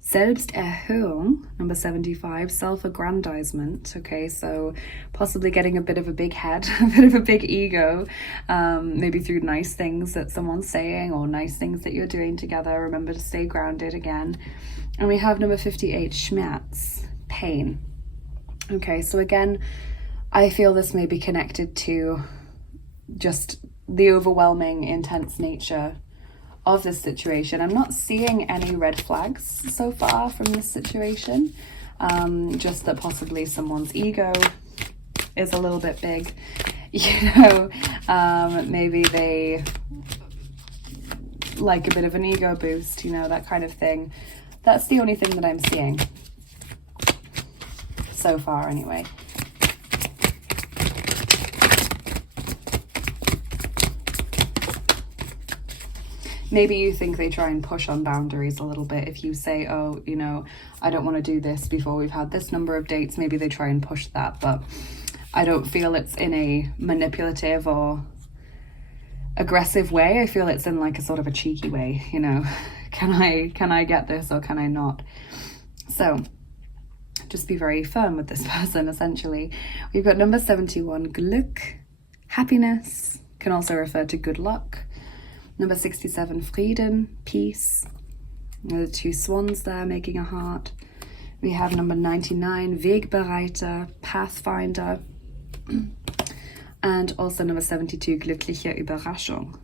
Selbsterhöhung, number 75, self-aggrandizement. Okay, so possibly getting a bit of a big head, a bit of a big ego, maybe through nice things that someone's saying or nice things that you're doing together. Remember to stay grounded again. And we have number 58, Schmerz, pain. Okay, so again, I feel this may be connected to just the overwhelming, intense nature of this situation. I'm not seeing any red flags so far from this situation, just that possibly someone's ego is a little bit big, you know, maybe they like a bit of an ego boost, you know, that kind of thing. That's the only thing that I'm seeing so far anyway. Maybe you think they try and push on boundaries a little bit. If you say, oh, you know, I don't want to do this before we've had this number of dates, maybe they try and push that, but I don't feel it's in a manipulative or aggressive way. I feel it's in like a sort of a cheeky way, you know. Can I get this or can I not? So just be very firm with this person, essentially. We've got number 71, Glück, happiness, can also refer to good luck. Number 67, Frieden, peace. The two swans there making a heart. We have number 99, Wegbereiter, pathfinder. And also number 72, glückliche Überraschung,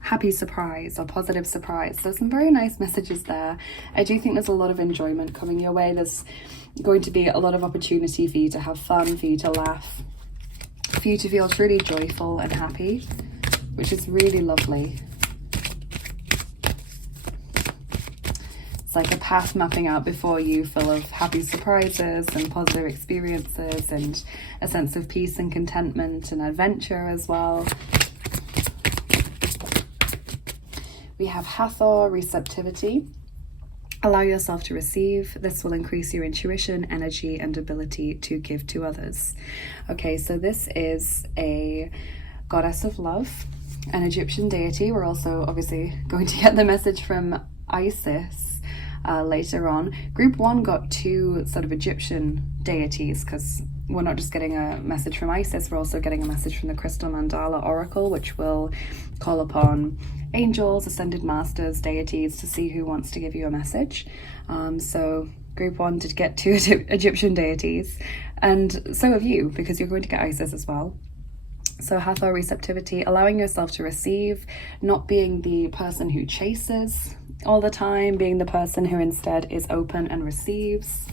happy surprise or positive surprise. There's some very nice messages there. I do think there's a lot of enjoyment coming your way. There's going to be a lot of opportunity for you to have fun, for you to laugh, for you to feel truly joyful and happy, which is really lovely. It's like a path mapping out before you, full of happy surprises and positive experiences and a sense of peace and contentment and adventure as well. We have Hathor, receptivity. Allow yourself to receive. This will increase your intuition, energy, and ability to give to others. Okay, so this is a goddess of love, an Egyptian deity. We're also obviously going to get the message from Isis later on. Group 1 got two sort of Egyptian deities, because we're not just getting a message from Isis, we're also getting a message from the Crystal Mandala Oracle, which will call upon angels, ascended masters, deities to see who wants to give you a message. So group 1 did get two Egyptian deities, and so have you, because you're going to get Isis as well. So Hathor, receptivity, allowing yourself to receive, not being the person who chases all the time, being the person who instead is open and receives.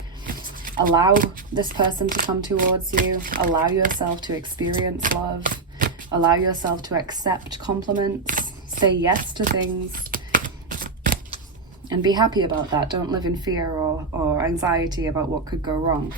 Allow this person to come towards you. Allow yourself to experience love. Allow yourself to accept compliments. Say yes to things. And be happy about that. Don't live in fear or anxiety about what could go wrong.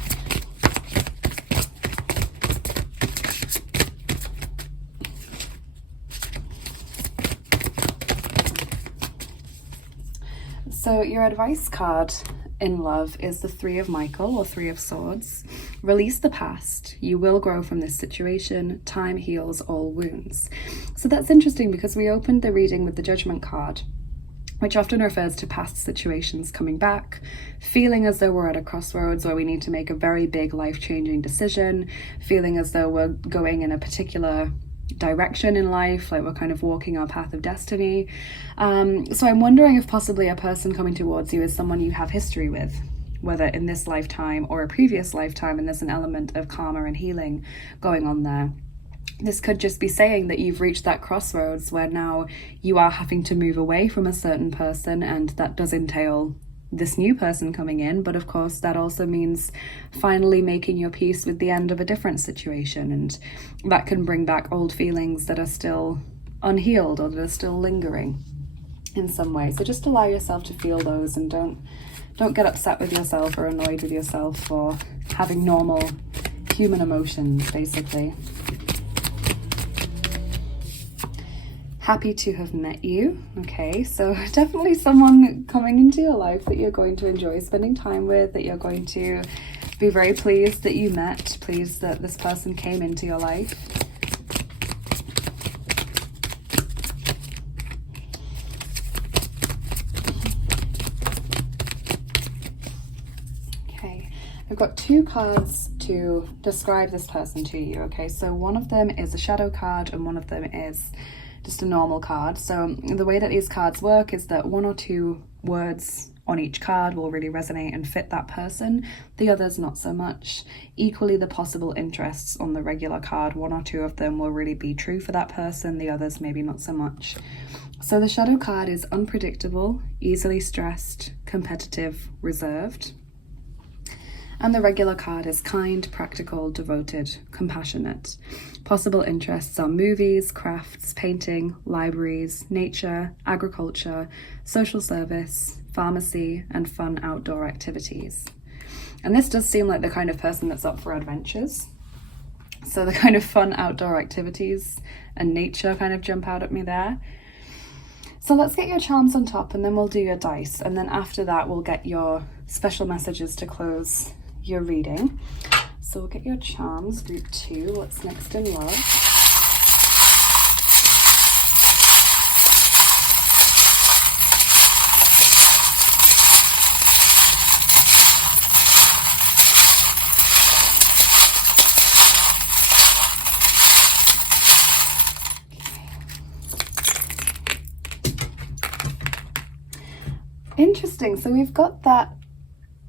So your advice card in love is the Three of Michael, or Three of Swords. Release the past. You will grow from this situation. Time heals all wounds. So that's interesting, because we opened the reading with the Judgment card, which often refers to past situations coming back, feeling as though we're at a crossroads where we need to make a very big life-changing decision, feeling as though we're going in a particular direction in life, like we're kind of walking our path of destiny. So I'm wondering if possibly a person coming towards you is someone you have history with, whether in this lifetime or a previous lifetime, and there's an element of karma and healing going on there. This could just be saying that you've reached that crossroads where now you are having to move away from a certain person, and that does entail this new person coming in, but of course that also means finally making your peace with the end of a different situation, and that can bring back old feelings that are still unhealed or that are still lingering in some way. So just allow yourself to feel those, and don't get upset with yourself or annoyed with yourself for having normal human emotions, basically. Happy to have met you. Okay, so definitely someone coming into your life that you're going to enjoy spending time with, that you're going to be very pleased that you met, pleased that this person came into your life. Okay, I've got two cards to describe this person to you. Okay, so one of them is a shadow card and one of them is just a normal card. So the way that these cards work is that one or two words on each card will really resonate and fit that person, the others not so much. Equally, the possible interests on the regular card, 1 or 2 of them will really be true for that person, the others maybe not so much. So the shadow card is unpredictable, easily stressed, competitive, reserved. And the regular card is kind, practical, devoted, compassionate. Possible interests are movies, crafts, painting, libraries, nature, agriculture, social service, pharmacy, and fun outdoor activities. And this does seem like the kind of person that's up for adventures. So the kind of fun outdoor activities and nature kind of jump out at me there. So let's get your charms on top, and then we'll do your dice. And then after that, we'll get your special messages to close your reading. So we'll get your charms, group 2, what's next in love. Interesting, so we've got that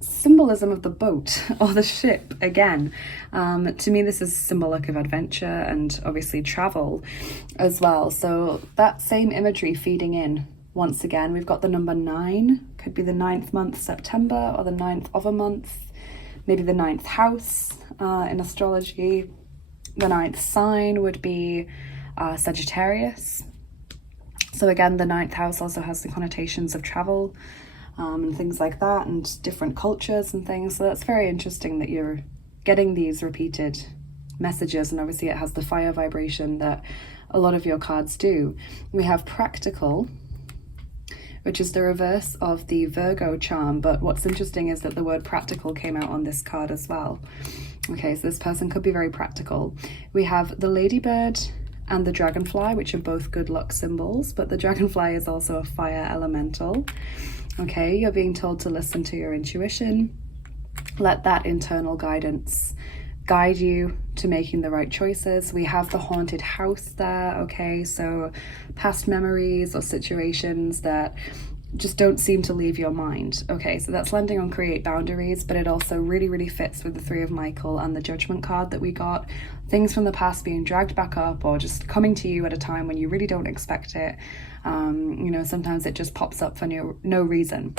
symbolism of the boat or the ship again. To me, this is symbolic of adventure and obviously travel as well. So that same imagery feeding in once again. We've got the number 9, could be the 9th month, September, or the 9th of a month, maybe the 9th house in astrology. The 9th sign would be Sagittarius. So again, the 9th house also has the connotations of travel and things like that, and different cultures and things. So that's very interesting that you're getting these repeated messages, and obviously it has the fire vibration that a lot of your cards do. We have practical, which is the reverse of the Virgo charm, but what's interesting is that the word practical came out on this card as well. Okay, so this person could be very practical. We have the ladybird and the dragonfly, which are both good luck symbols, but the dragonfly is also a fire elemental. Okay, you're being told to listen to your intuition. Let that internal guidance guide you to making the right choices. We have the haunted house there, okay, so past memories or situations that just don't seem to leave your mind. Okay, so that's landing on create boundaries, but it also really fits with the 3 of Michael and the judgment card that we got. Things from the past being dragged back up or just coming to you at a time when you really don't expect it. You know, sometimes it just pops up for no reason.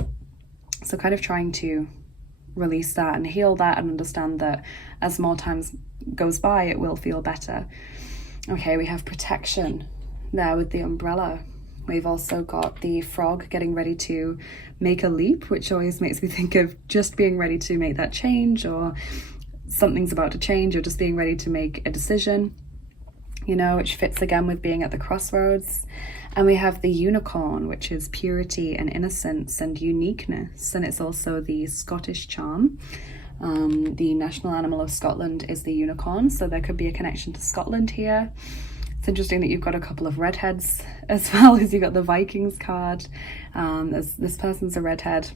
So kind of trying to release that and heal that and understand that as more times goes by, it will feel better. Okay, we have protection there with the umbrella. We've also got the frog getting ready to make a leap, which always makes me think of just being ready to make that change, or something's about to change, or just being ready to make a decision, you know, which fits again with being at the crossroads. And we have the unicorn, which is purity and innocence and uniqueness, and it's also the Scottish charm. The national animal of Scotland is the unicorn, so there could be a connection to Scotland here. It's interesting that you've got a couple of redheads as well, as you've got the Vikings card. This person's a redhead.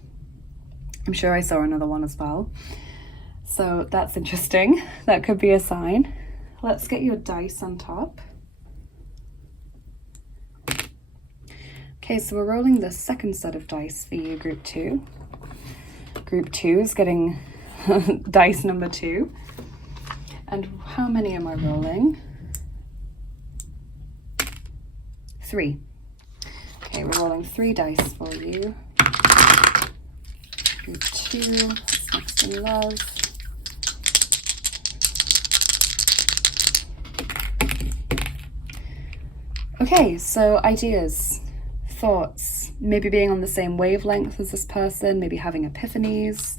I'm sure I saw another one as well. So that's interesting. That could be a sign. Let's get your dice on top. Okay, so we're rolling the second set of dice for you, group 2. Group 2 is getting dice number 2. And how many am I rolling? 3. Okay, we're rolling 3 dice for you. Group 2, next in love. Okay, so ideas, thoughts, maybe being on the same wavelength as this person, maybe having epiphanies,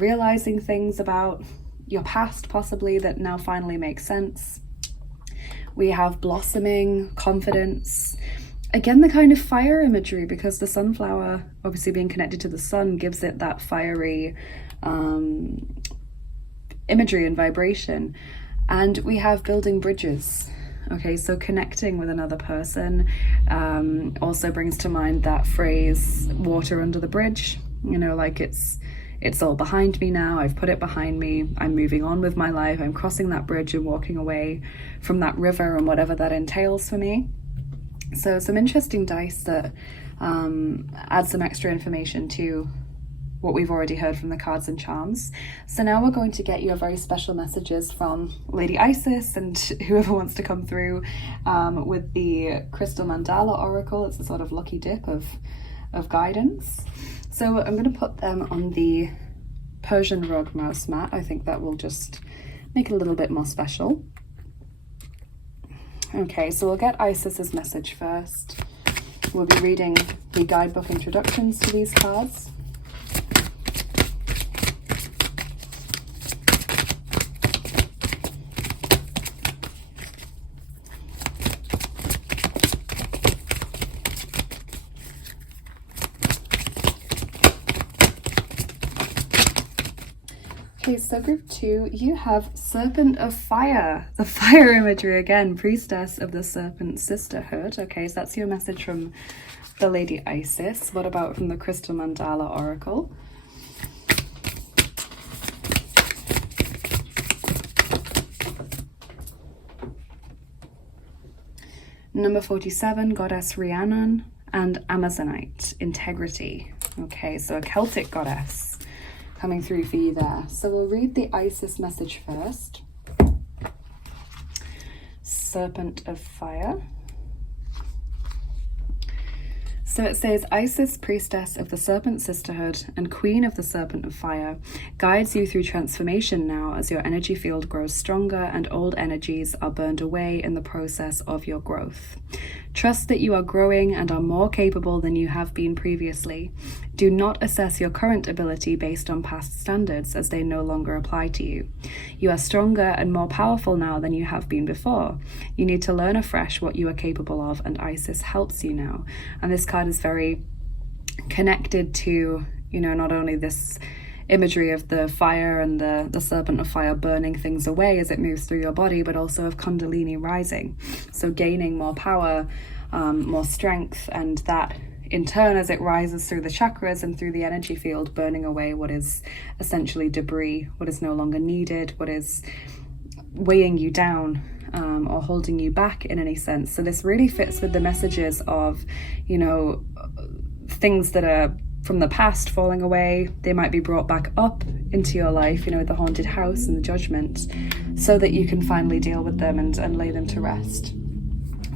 realizing things about your past possibly that now finally make sense. We have blossoming, confidence. Again, the kind of fire imagery, because the sunflower, obviously being connected to the sun, gives it that fiery imagery and vibration. And we have building bridges. Okay, so connecting with another person also brings to mind that phrase, water under the bridge. You know, like it's all behind me now, I've put it behind me, I'm moving on with my life, I'm crossing that bridge and walking away from that river and whatever that entails for me. So some interesting dice that add some extra information to what we've already heard from the cards and charms. So now we're going to get your very special messages from Lady Isis and whoever wants to come through with the Crystal Mandala Oracle. It's a sort of lucky dip of guidance. So I'm going to put them on the Persian rug mouse mat. I think that will just make it a little bit more special. Okay, so we'll get Isis's message first. We'll be reading the guidebook introductions to these cards. Okay, so group 2, you have Serpent of Fire, the fire imagery again, Priestess of the Serpent Sisterhood. Okay, so that's your message from the Lady Isis. What about from the Crystal Mandala Oracle? Number 47, Goddess Rhiannon, and Amazonite, Integrity. Okay, so a Celtic goddess coming through for you there. So we'll read the Isis message first. Serpent of Fire. So it says, Isis, priestess of the Serpent Sisterhood and queen of the Serpent of Fire, guides you through transformation now as your energy field grows stronger and old energies are burned away in the process of your growth. Trust that you are growing and are more capable than you have been previously. Do not assess your current ability based on past standards, as they no longer apply to you. You are stronger and more powerful now than you have been before. You need to learn afresh what you are capable of, and Isis helps you now. And this card is very connected to, you know, not only this imagery of the fire and the serpent of fire burning things away as it moves through your body, but also of Kundalini rising. So gaining more power, more strength, and that in turn, as it rises through the chakras and through the energy field, burning away what is essentially debris, what is no longer needed, what is weighing you down, or holding you back in any sense. So this really fits with the messages of, you know, things that are from the past falling away. They might be brought back up into your life, you know, the haunted house and the judgment, so that you can finally deal with them and lay them to rest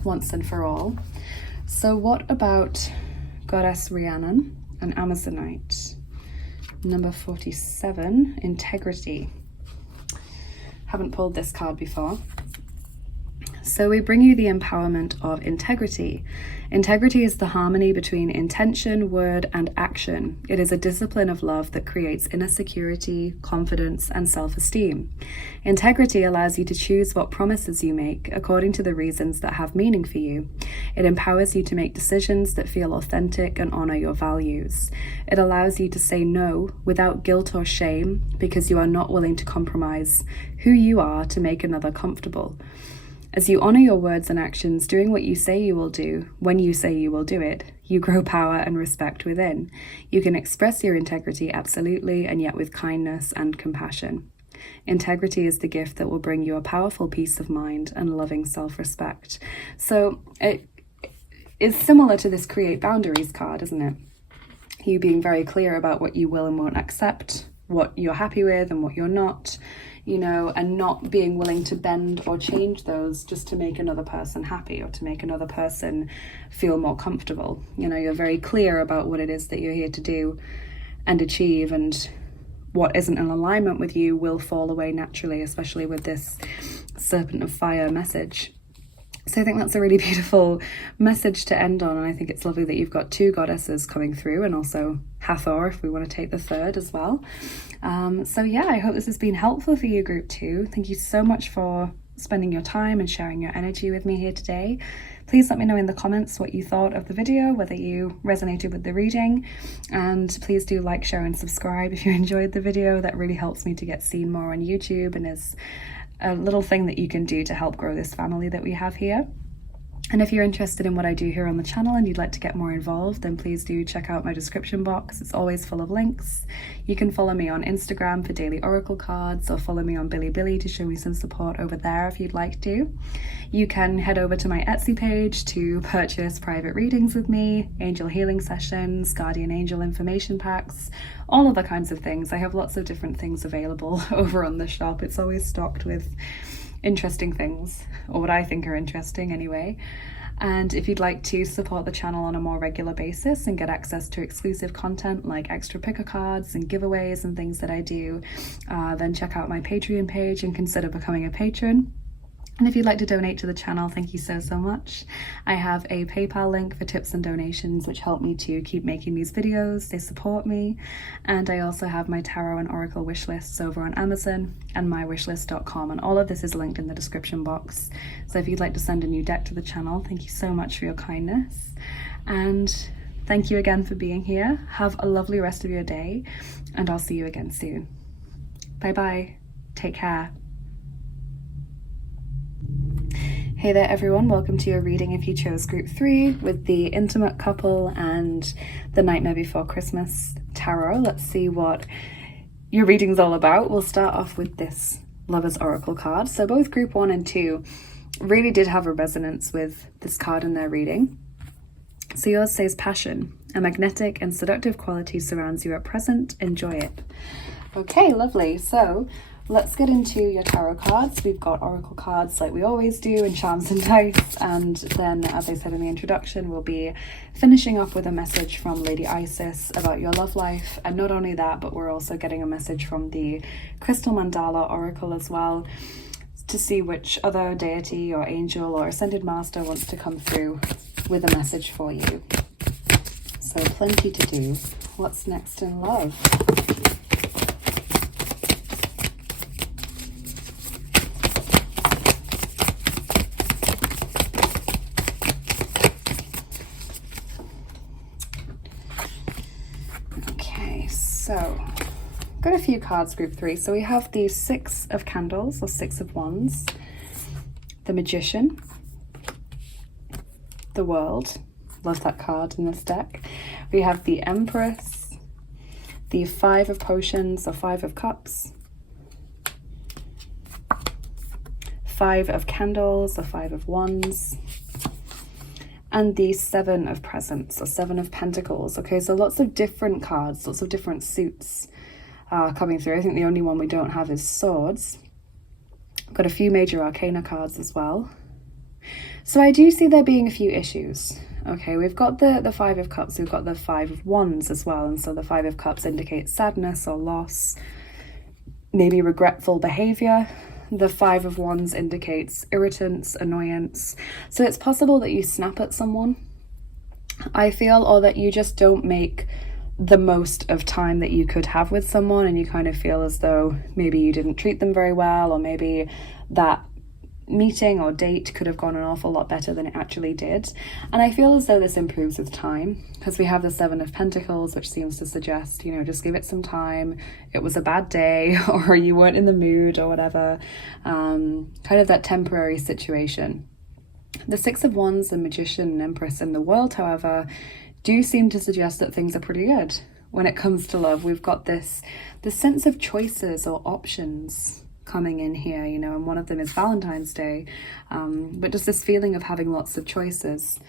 once and for all. So what about Goddess Rhiannon and Amazonite? Number 47, Integrity. Haven't pulled this card before. So we bring you the empowerment of integrity. Integrity is the harmony between intention, word, and action. It is a discipline of love that creates inner security, confidence, and self-esteem. Integrity allows you to choose what promises you make according to the reasons that have meaning for you. It empowers you to make decisions that feel authentic and honor your values. It allows you to say no without guilt or shame because you are not willing to compromise who you are to make another comfortable. As you honor your words and actions, doing what you say you will do, when you say you will do it, you grow power and respect within. You can express your integrity absolutely, and yet with kindness and compassion. Integrity is the gift that will bring you a powerful peace of mind and loving self-respect. So it is similar to this Create Boundaries card, isn't it? You being very clear about what you will and won't accept, what you're happy with and what you're not, you know, and not being willing to bend or change those just to make another person happy or to make another person feel more comfortable. You know, you're very clear about what it is that you're here to do and achieve, and what isn't in alignment with you will fall away naturally, especially with this Serpent of Fire message. So I think that's a really beautiful message to end on, and I think it's lovely that you've got two goddesses coming through, and also Hathor if we want to take the third as well. So yeah, I hope this has been helpful for you, group 2. Thank you so much for spending your time and sharing your energy with me here today. Please let me know in the comments what you thought of the video, whether you resonated with the reading, and please do like, share and subscribe if you enjoyed the video. That really helps me to get seen more on YouTube and is a little thing that you can do to help grow this family that we have here. And if you're interested in what I do here on the channel and you'd like to get more involved, then please do check out my description box. It's always full of links. You can follow me on Instagram for daily oracle cards, or follow me on Bilibili to show me some support over there if you'd like to. You can head over to my Etsy page to purchase private readings with me, angel healing sessions, guardian angel information packs, all of the kinds of things. I have lots of different things available over on the shop. It's always stocked with interesting things, or what I think are interesting anyway. And if you'd like to support the channel on a more regular basis and get access to exclusive content like extra picker cards and giveaways and things that I do, then check out my Patreon page and consider becoming a patron. And if you'd like to donate to the channel, thank you so much. I have a PayPal link for tips and donations, which help me to keep making these videos. They support me. And I also have my tarot and oracle wish lists over on Amazon and mywishlist.com. And all of this is linked in the description box. So if you'd like to send a new deck to the channel, thank you so much for your kindness. And thank you again for being here. Have a lovely rest of your day, and I'll see you again soon. Bye bye. Take care. Hey there everyone, welcome to your reading if you chose group 3 with the intimate couple and the Nightmare Before Christmas tarot. Let's see what your reading's all about. We'll start off with this Lover's Oracle card. So both group 1 and 2 really did have a resonance with this card in their reading. So yours says passion, a magnetic and seductive quality surrounds you at present, enjoy it. Okay, lovely. So let's get into your tarot cards. We've got oracle cards like we always do, and charms and dice, and then, as I said in the introduction, we'll be finishing up with a message from Lady Isis about your love life. And not only that, but we're also getting a message from the Crystal Mandala Oracle as well, to see which other deity or angel or ascended master wants to come through with a message for you. So plenty to do. What's next in love? So, got a few cards, group 3. So we have the 6 of Candles, or 6 of Wands, the Magician, the World, love that card in this deck. We have the Empress, the 5 of Potions, or 5 of Cups, 5 of Candles, or 5 of Wands, and the 7 of Presents, or 7 of Pentacles. Okay, so lots of different cards, lots of different suits coming through. I think the only one we don't have is Swords. Got a few major arcana cards as well. So I do see there being a few issues. Okay, we've got the 5 of Cups, we've got the 5 of Wands as well, and so the 5 of Cups indicates sadness or loss, maybe regretful behavior. The 5 of Wands indicates irritants, annoyance. So it's possible that you snap at someone, I feel, or that you just don't make the most of time that you could have with someone, and you kind of feel as though maybe you didn't treat them very well, or maybe that meeting or date could have gone an awful lot better than it actually did. And I feel as though this improves with time, because we have the 7 of Pentacles, which seems to suggest, you know, just give it some time. It was a bad day, or you weren't in the mood, or whatever. Kind of that temporary situation. The 6 of Wands, the Magician, and Empress, and the World, however, do seem to suggest that things are pretty good when it comes to love. We've got this sense of choices or options coming in here, you know, and one of them is Valentine's Day, but just this feeling of having lots of choices,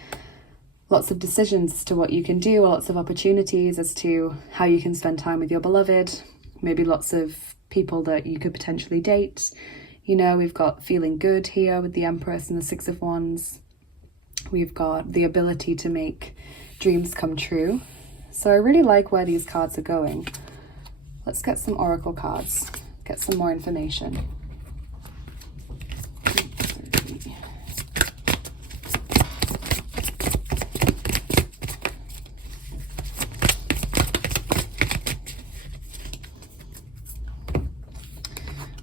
lots of decisions as to what you can do, or lots of opportunities as to how you can spend time with your beloved, maybe lots of people that you could potentially date. You know, we've got feeling good here with the Empress and the 6 of Wands. We've got the ability to make dreams come true. So I really like where these cards are going. Let's get some oracle cards, get some more information.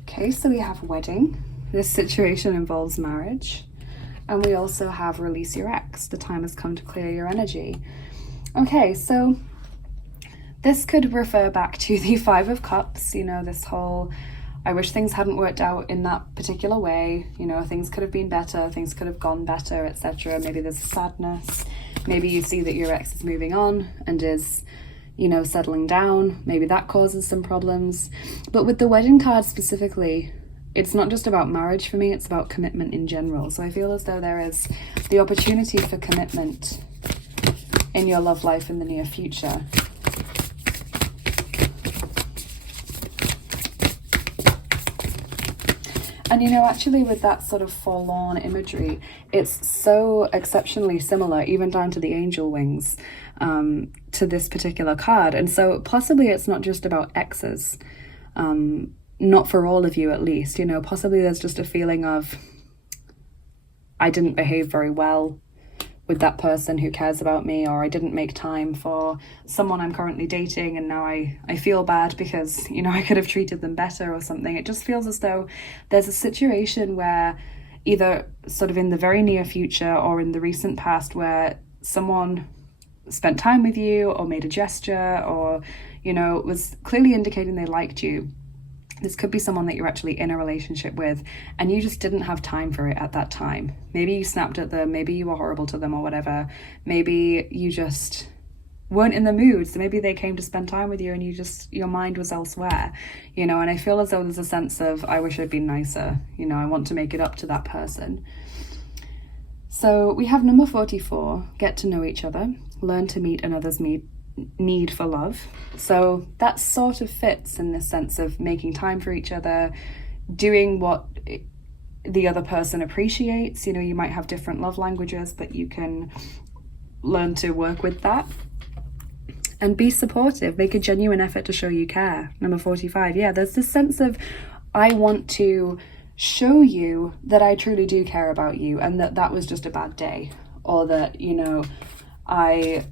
Okay, so we have wedding. This situation involves marriage. And we also have release your ex. The time has come to clear your energy. Okay, so this could refer back to the 5 of Cups, you know, this whole I wish things hadn't worked out in that particular way. You know, things could have been better, things could have gone better, etc. Maybe there's sadness. Maybe you see that your ex is moving on and is, you know, settling down. Maybe that causes some problems. But with the wedding card specifically, it's not just about marriage for me, it's about commitment in general. So I feel as though there is the opportunity for commitment in your love life in the near future. And you know, actually with that sort of forlorn imagery, it's so exceptionally similar, even down to the angel wings, to this particular card. And so possibly it's not just about exes, not for all of you at least, you know, possibly there's just a feeling of, I didn't behave very well with that person who cares about me, or I didn't make time for someone I'm currently dating and now I feel bad because, you know, I could have treated them better or something. It just feels as though there's a situation where either sort of in the very near future or in the recent past where someone spent time with you or made a gesture or, you know, was clearly indicating they liked you. This could be someone that you're actually in a relationship with and you just didn't have time for it at that time. Maybe you snapped at them, maybe you were horrible to them or whatever. Maybe you just weren't in the mood. So maybe they came to spend time with you and your mind was elsewhere, you know, and I feel as though there's a sense of, I wish I'd been nicer, you know, I want to make it up to that person. So we have number 44, get to know each other, learn to meet another's need for love. So that sort of fits in this sense of making time for each other, doing what the other person appreciates. You know, you might have different love languages, but you can learn to work with that and be supportive, make a genuine effort to show you care. Number 45, yeah, there's this sense of, I want to show you that I truly do care about you and that was just a bad day, or that, you know, I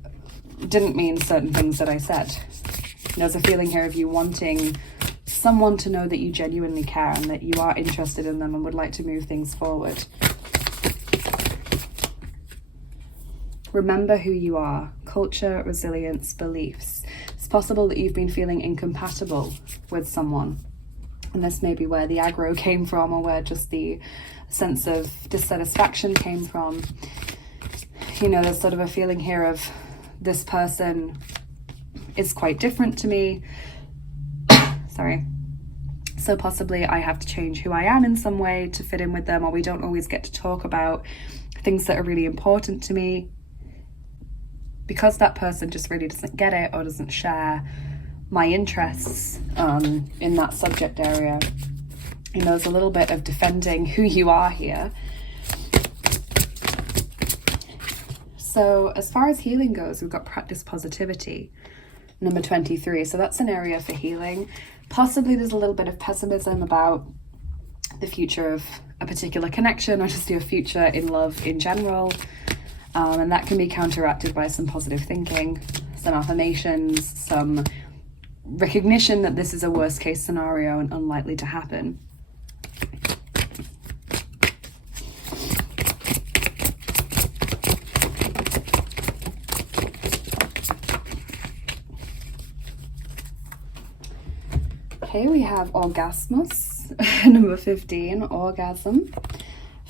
didn't mean certain things that I said. There's a feeling here of you wanting someone to know that you genuinely care and that you are interested in them and would like to move things forward. Remember who you are. Culture, resilience, beliefs. It's possible that you've been feeling incompatible with someone. And this may be where the aggro came from, or where just the sense of dissatisfaction came from. You know, there's sort of a feeling here of, this person is quite different to me. Sorry. So possibly I have to change who I am in some way to fit in with them, or we don't always get to talk about things that are really important to me because that person just really doesn't get it or doesn't share my interests in that subject area. You know, there's a little bit of defending who you are here. So as far as healing goes, we've got practice positivity, number 23. So that's an area for healing. Possibly there's a little bit of pessimism about the future of a particular connection or just your future in love in general. And that can be counteracted by some positive thinking, some affirmations, some recognition that this is a worst case scenario and unlikely to happen. Okay, we have orgasmus, number 15, orgasm,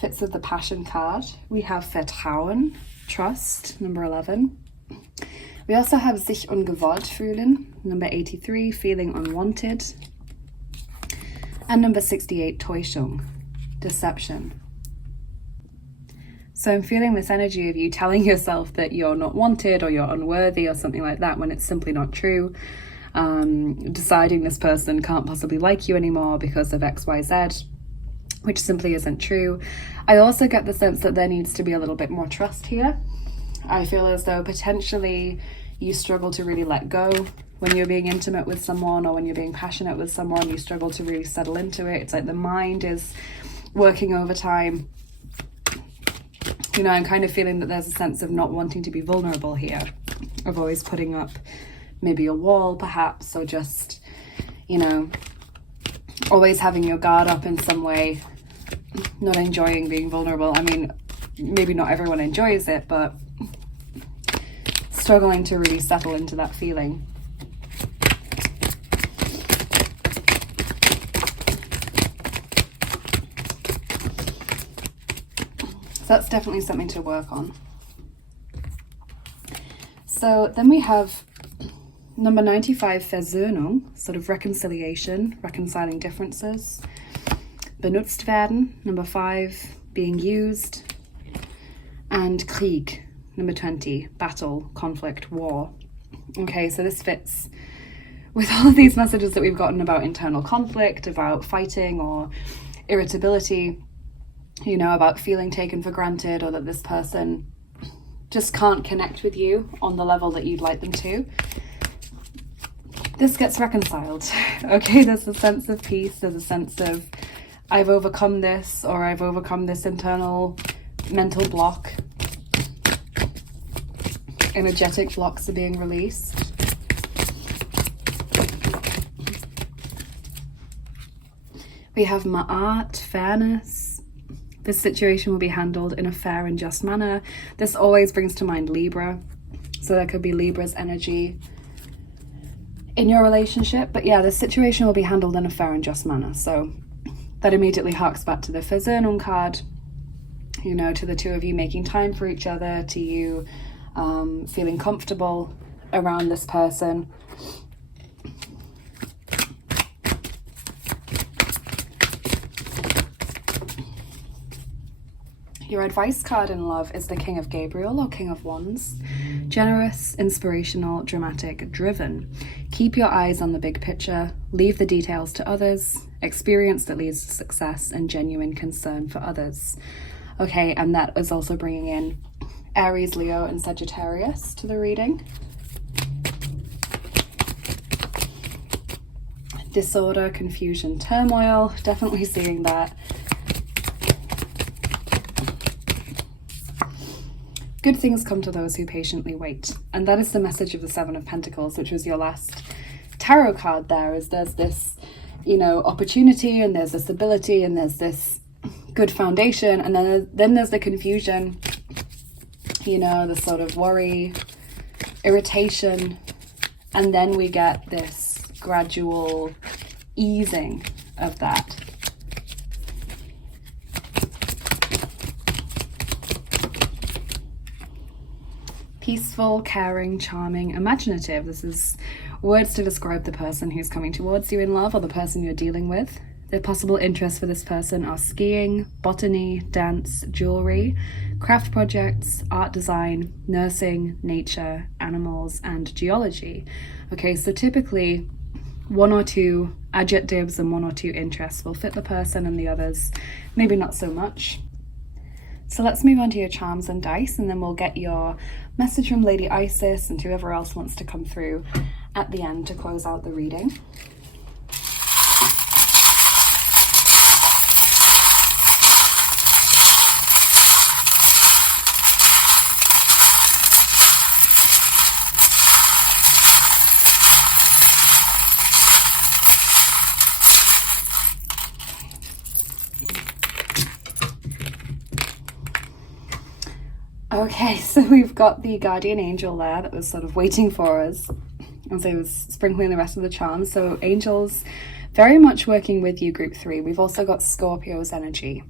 fits with the passion card. We have Vertrauen, trust, number 11. We also have sich ungewollt fühlen, number 83, feeling unwanted. And number 68, Täuschung, deception. So I'm feeling this energy of you telling yourself that you're not wanted or you're unworthy or something like that when it's simply not true. Deciding this person can't possibly like you anymore because of XYZ, which simply isn't true. I also get the sense that there needs to be a little bit more trust here. I feel as though potentially you struggle to really let go when you're being intimate with someone, or when you're being passionate with someone, you struggle to really settle into it. It's like the mind is working overtime. You know, I'm kind of feeling that there's a sense of not wanting to be vulnerable here, of always putting up maybe a wall perhaps, or just, you know, always having your guard up in some way, not enjoying being vulnerable. I mean, maybe not everyone enjoys it, but struggling to really settle into that feeling. that's definitely something to work on. So then we have number 95, Versöhnung, sort of reconciliation, reconciling differences. Benutzt werden, number 5, being used. And Krieg, number 20, battle, conflict, war. Okay, so this fits with all of these messages that we've gotten about internal conflict, about fighting or irritability, you know, about feeling taken for granted, or that this person just can't connect with you on the level that you'd like them to. This gets reconciled. Okay, there's a sense of peace, there's a sense of I've overcome this, or I've overcome this internal mental block. Energetic blocks are being released. We have Ma'at, fairness. This situation will be handled in a fair and just manner. This always brings to mind Libra. So there could be Libra's energy in your relationship. But yeah, this situation will be handled in a fair and just manner. So that immediately harks back to the Versöhnung card, you know, to the two of you making time for each other, to you feeling comfortable around this person. Your advice card in love is the King of Gabriel, or King of Wands. Generous, inspirational, dramatic, driven. Keep your eyes on the big picture, leave the details to others, experience that leads to success, and genuine concern for others. Okay, and that is also bringing in Aries, Leo, and Sagittarius to the reading. Disorder, confusion, turmoil, definitely seeing that. Good things come to those who patiently wait. And that is the message of the Seven of Pentacles, which was your last tarot card there, is there's this, you know, opportunity, and there's this ability, and there's this good foundation, and then there's the confusion, you know, the sort of worry, irritation, and then we get this gradual easing of that. Peaceful, caring, charming, imaginative. This is words to describe the person who's coming towards you in love, or the person you're dealing with. The possible interests for this person are skiing, botany, dance, jewelry, craft projects, art design, nursing, nature, animals, and geology. Okay, so typically 1 or 2 adjectives and 1 or 2 interests will fit the person, and the others maybe not so much. So let's move on to your charms and dice, and then we'll get your message from Lady Isis and whoever else wants to come through at the end to close out the reading. Okay, so we've got the guardian angel there that was sort of waiting for us as I was sprinkling the rest of the charms. So angels very much working with you, group 3. We've also got Scorpio's energy.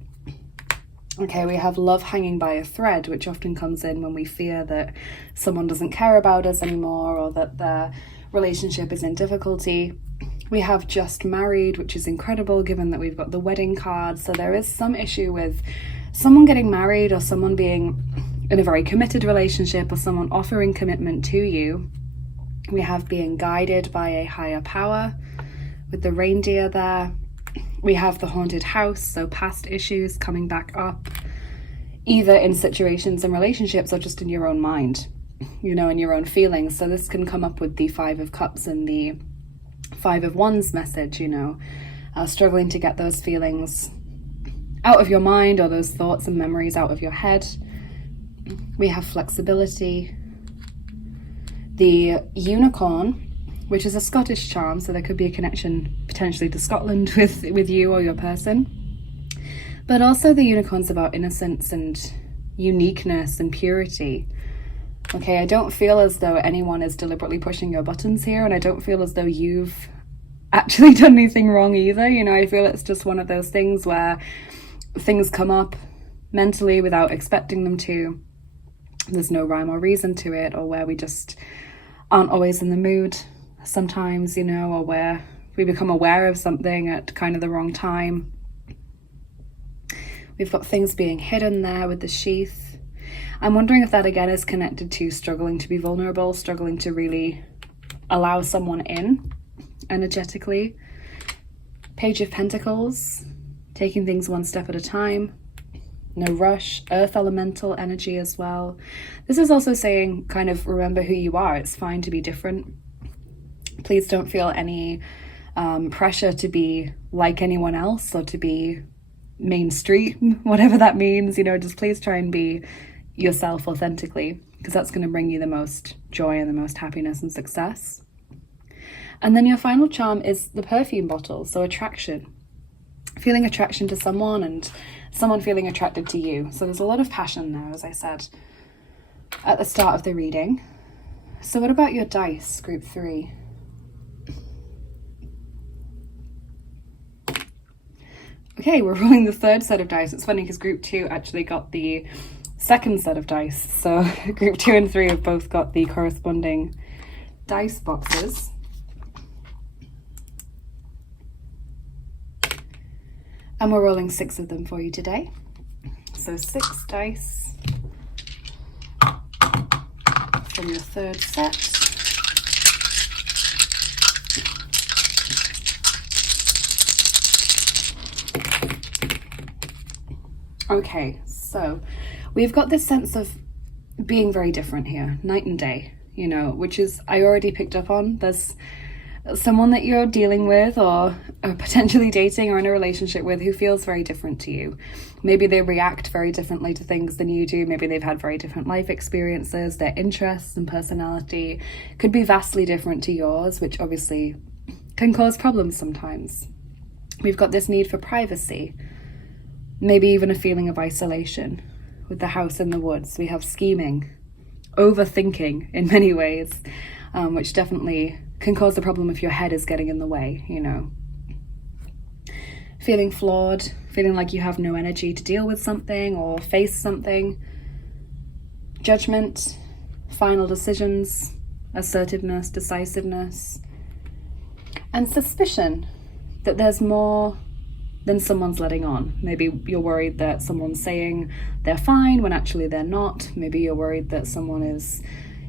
Okay, we have love hanging by a thread, which often comes in when we fear that someone doesn't care about us anymore, or that their relationship is in difficulty. We have just married, which is incredible given that we've got the wedding card. So there is some issue with someone getting married, or someone being in a very committed relationship, or someone offering commitment to you. We have being guided by a higher power with the reindeer there. We have the haunted house, so past issues coming back up, either in situations and relationships or just in your own mind, you know, in your own feelings. So this can come up with the 5 of Cups and the 5 of Wands message, you know, struggling to get those feelings out of your mind, or those thoughts and memories out of your head. We have flexibility. The unicorn, which is a Scottish charm, so there could be a connection potentially to Scotland with you or your person. But also the unicorn's about innocence and uniqueness and purity. Okay, I don't feel as though anyone is deliberately pushing your buttons here, and I don't feel as though you've actually done anything wrong either. You know, I feel it's just one of those things where things come up, mentally without expecting them to. There's no rhyme or reason to it, or where we just aren't always in the mood sometimes, you know, or where we become aware of something at kind of the wrong time. We've got things being hidden there with the sheath. I'm wondering if that again is connected to struggling to be vulnerable, struggling to really allow someone in energetically. Page of Pentacles, taking things one step at a time. No rush. Earth elemental energy as well. This is also saying kind of remember who you are. It's fine to be different. Please don't feel any pressure to be like anyone else or to be mainstream, whatever that means. You know, just please try and be yourself authentically, because that's going to bring you the most joy and the most happiness and success. And then your final charm is the perfume bottle. So attraction. Feeling attraction to someone and someone feeling attracted to you. So there's a lot of passion there, as I said at the start of the reading. So what about your dice, group 3? Okay, we're rolling the third set of dice. It's funny because group 2 actually got the second set of dice. So group 2 and 3 have both got the corresponding dice boxes. And we're rolling 6 of them for you today. So 6 dice from your third set. Okay, so we've got this sense of being very different here, night and day, you know, which is, I already picked up on. There's someone that you're dealing with or potentially dating or in a relationship with who feels very different to you. Maybe they react very differently to things than you do. Maybe they've had very different life experiences. Their interests and personality could be vastly different to yours, which obviously can cause problems sometimes. We've got this need for privacy, maybe even a feeling of isolation. With the house in the woods, we have scheming, overthinking in many ways, which definitely can cause a problem if your head is getting in the way, you know. Feeling flawed, feeling like you have no energy to deal with something or face something. Judgment, final decisions, assertiveness, decisiveness, and suspicion that there's more than someone's letting on. Maybe you're worried that someone's saying they're fine when actually they're not. Maybe you're worried that someone is,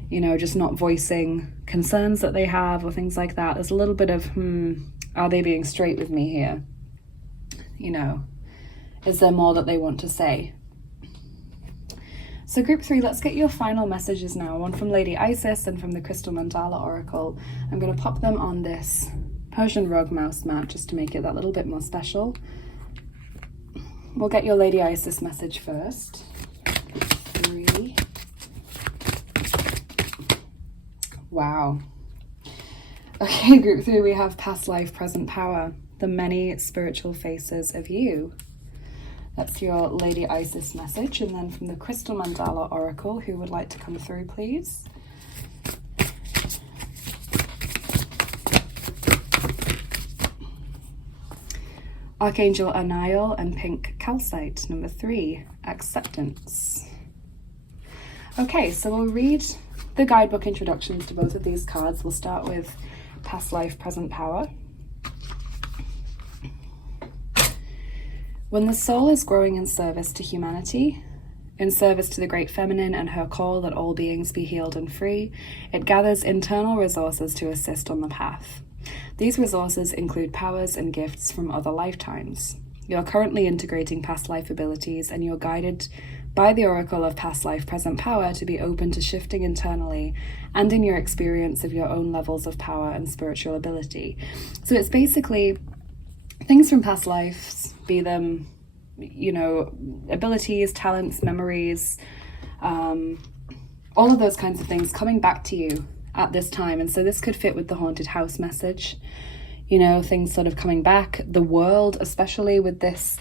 you know, just not voicing concerns that they have or things like that. There's a little bit of, are they being straight with me here? You know, is there more that they want to say? So group 3, let's get your final messages now. One from Lady Isis and from the Crystal Mandala Oracle. I'm going to pop them on this Persian rug mouse mat just to make it that little bit more special. We'll get your Lady Isis message first. 3. Wow. Okay, group 3, we have past life, present power, the many spiritual faces of you. That's your Lady Isis message. And then from the Crystal Mandala Oracle, who would like to come through, please? Archangel Aniel and Pink Calcite, number 3, acceptance. Okay, so we'll read the guidebook introductions to both of these cards. We'll start with past life, present power. When the soul is growing in service to humanity, in service to the great feminine and her call that all beings be healed and free, it gathers internal resources to assist on the path. These resources include powers and gifts from other lifetimes. You're currently integrating past life abilities, and you're guided by the Oracle of Past Life Present Power to be open to shifting internally and in your experience of your own levels of power and spiritual ability. So it's basically things from past lives, be them, you know, abilities, talents, memories, all of those kinds of things coming back to you at this time. And so this could fit with the haunted house message, you know, things sort of coming back, the world, especially with this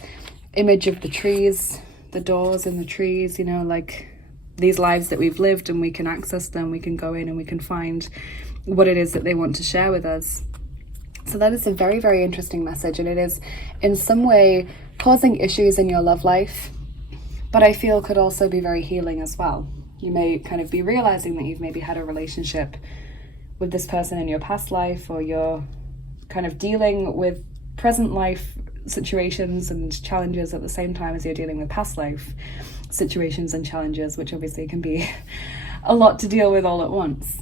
image of the trees, the doors in the trees, you know, like these lives that we've lived, and we can access them, we can go in and we can find what it is that they want to share with us. So that is a very, very interesting message, and it is in some way causing issues in your love life, but I feel could also be very healing as well. You may kind of be realizing that you've maybe had a relationship with this person in your past life, or you're kind of dealing with present life situations and challenges at the same time as you're dealing with past life situations and challenges, which obviously can be a lot to deal with all at once.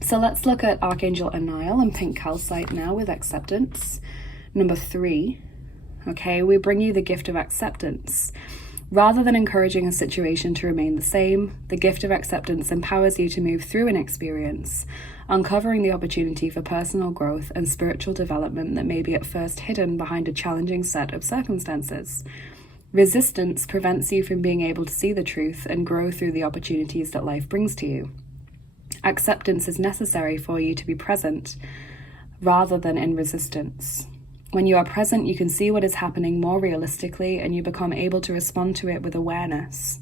So let's look at Archangel Anil and pink calcite now with acceptance. Number 3, okay, we bring you the gift of acceptance. Rather than encouraging a situation to remain the same, the gift of acceptance empowers you to move through an experience, uncovering the opportunity for personal growth and spiritual development that may be at first hidden behind a challenging set of circumstances. Resistance prevents you from being able to see the truth and grow through the opportunities that life brings to you. Acceptance is necessary for you to be present rather than in resistance. When you are present, you can see what is happening more realistically, and you become able to respond to it with awareness.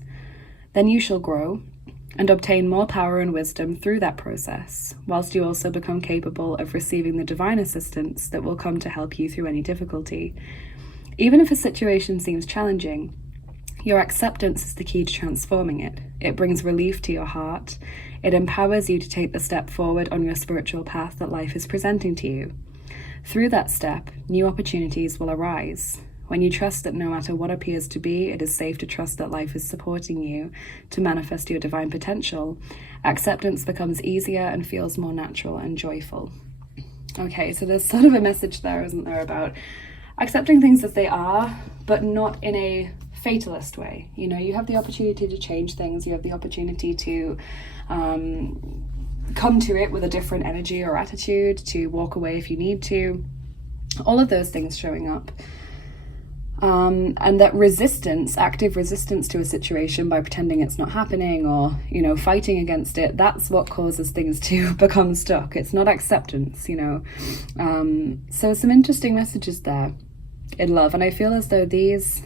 Then you shall grow and obtain more power and wisdom through that process, whilst you also become capable of receiving the divine assistance that will come to help you through any difficulty. Even if a situation seems challenging, your acceptance is the key to transforming it. It brings relief to your heart. It empowers you to take the step forward on your spiritual path that life is presenting to you. Through that step, new opportunities will arise. When you trust that no matter what appears to be, it is safe to trust that life is supporting you to manifest your divine potential, acceptance becomes easier and feels more natural and joyful. Okay, so there's sort of a message there, isn't there, about accepting things as they are, but not in a fatalist way. You know, you have the opportunity to change things, you have the opportunity to come to it with a different energy or attitude, to walk away if you need to, all of those things showing up. And that resistance, active resistance to a situation by pretending it's not happening or, you know, fighting against it, that's what causes things to become stuck. It's not acceptance, you know. So some interesting messages there in love. And I feel as though these,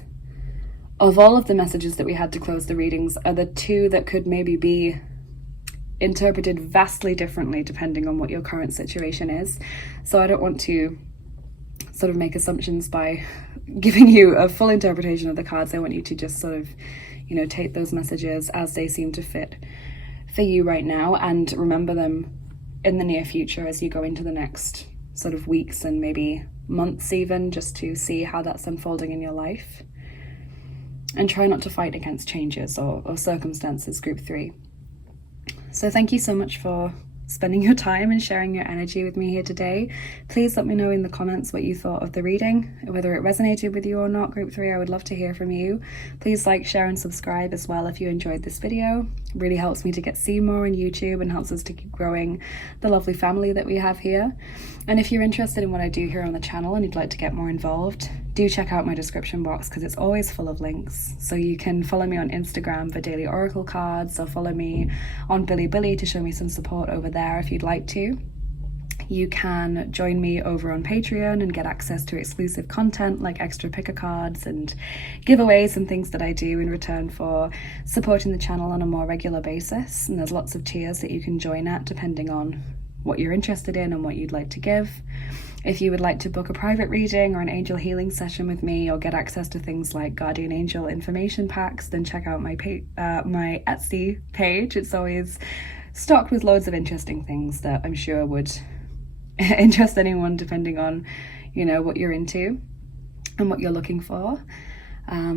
of all of the messages that we had to close the readings, are the 2 that could maybe be interpreted vastly differently depending on what your current situation is. So I don't want to sort of make assumptions by giving you a full interpretation of the cards. I want you to just sort of, you know, take those messages as they seem to fit for you right now, and remember them in the near future as you go into the next sort of weeks and maybe months even, just to see how that's unfolding in your life. And try not to fight against changes or circumstances, group 3. So thank you so much for spending your time and sharing your energy with me here today. Please let me know in the comments what you thought of the reading, whether it resonated with you or not, group 3. I would love to hear from you. Please like, share and subscribe as well if you enjoyed this video. It really helps me to get seen more on YouTube and helps us to keep growing the lovely family that we have here. And if you're interested in what I do here on the channel and you'd like to get more involved, do check out my description box because it's always full of links. So you can follow me on Instagram for daily oracle cards, or follow me on Bilibili to show me some support over there if you'd like to. You can join me over on Patreon and get access to exclusive content like extra picker cards and giveaways and things that I do in return for supporting the channel on a more regular basis. And there's lots of tiers that you can join at depending on what you're interested in and what you'd like to give. If you would like to book a private reading or an angel healing session with me, or get access to things like guardian angel information packs, then check out my my Etsy page. It's always stocked with loads of interesting things that I'm sure would interest anyone depending on, you know, what you're into and what you're looking for.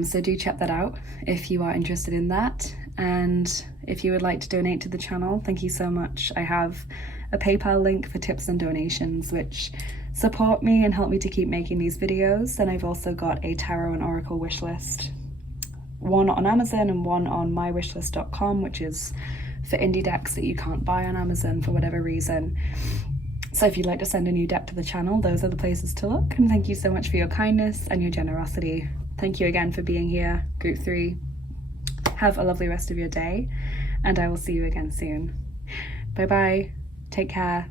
So do check that out if you are interested in that. And if you would like to donate to the channel, thank you so much. I have a PayPal link for tips and donations which support me and help me to keep making these videos. And I've also got a tarot and oracle wish list, one on Amazon and one on mywishlist.com, which is for indie decks that you can't buy on Amazon for whatever reason. So if you'd like to send a new deck to the channel, those are the places to look. And thank you so much for your kindness and your generosity. Thank you again for being here, group 3. Have a lovely rest of your day, and I will see you again soon. Bye bye. Take care.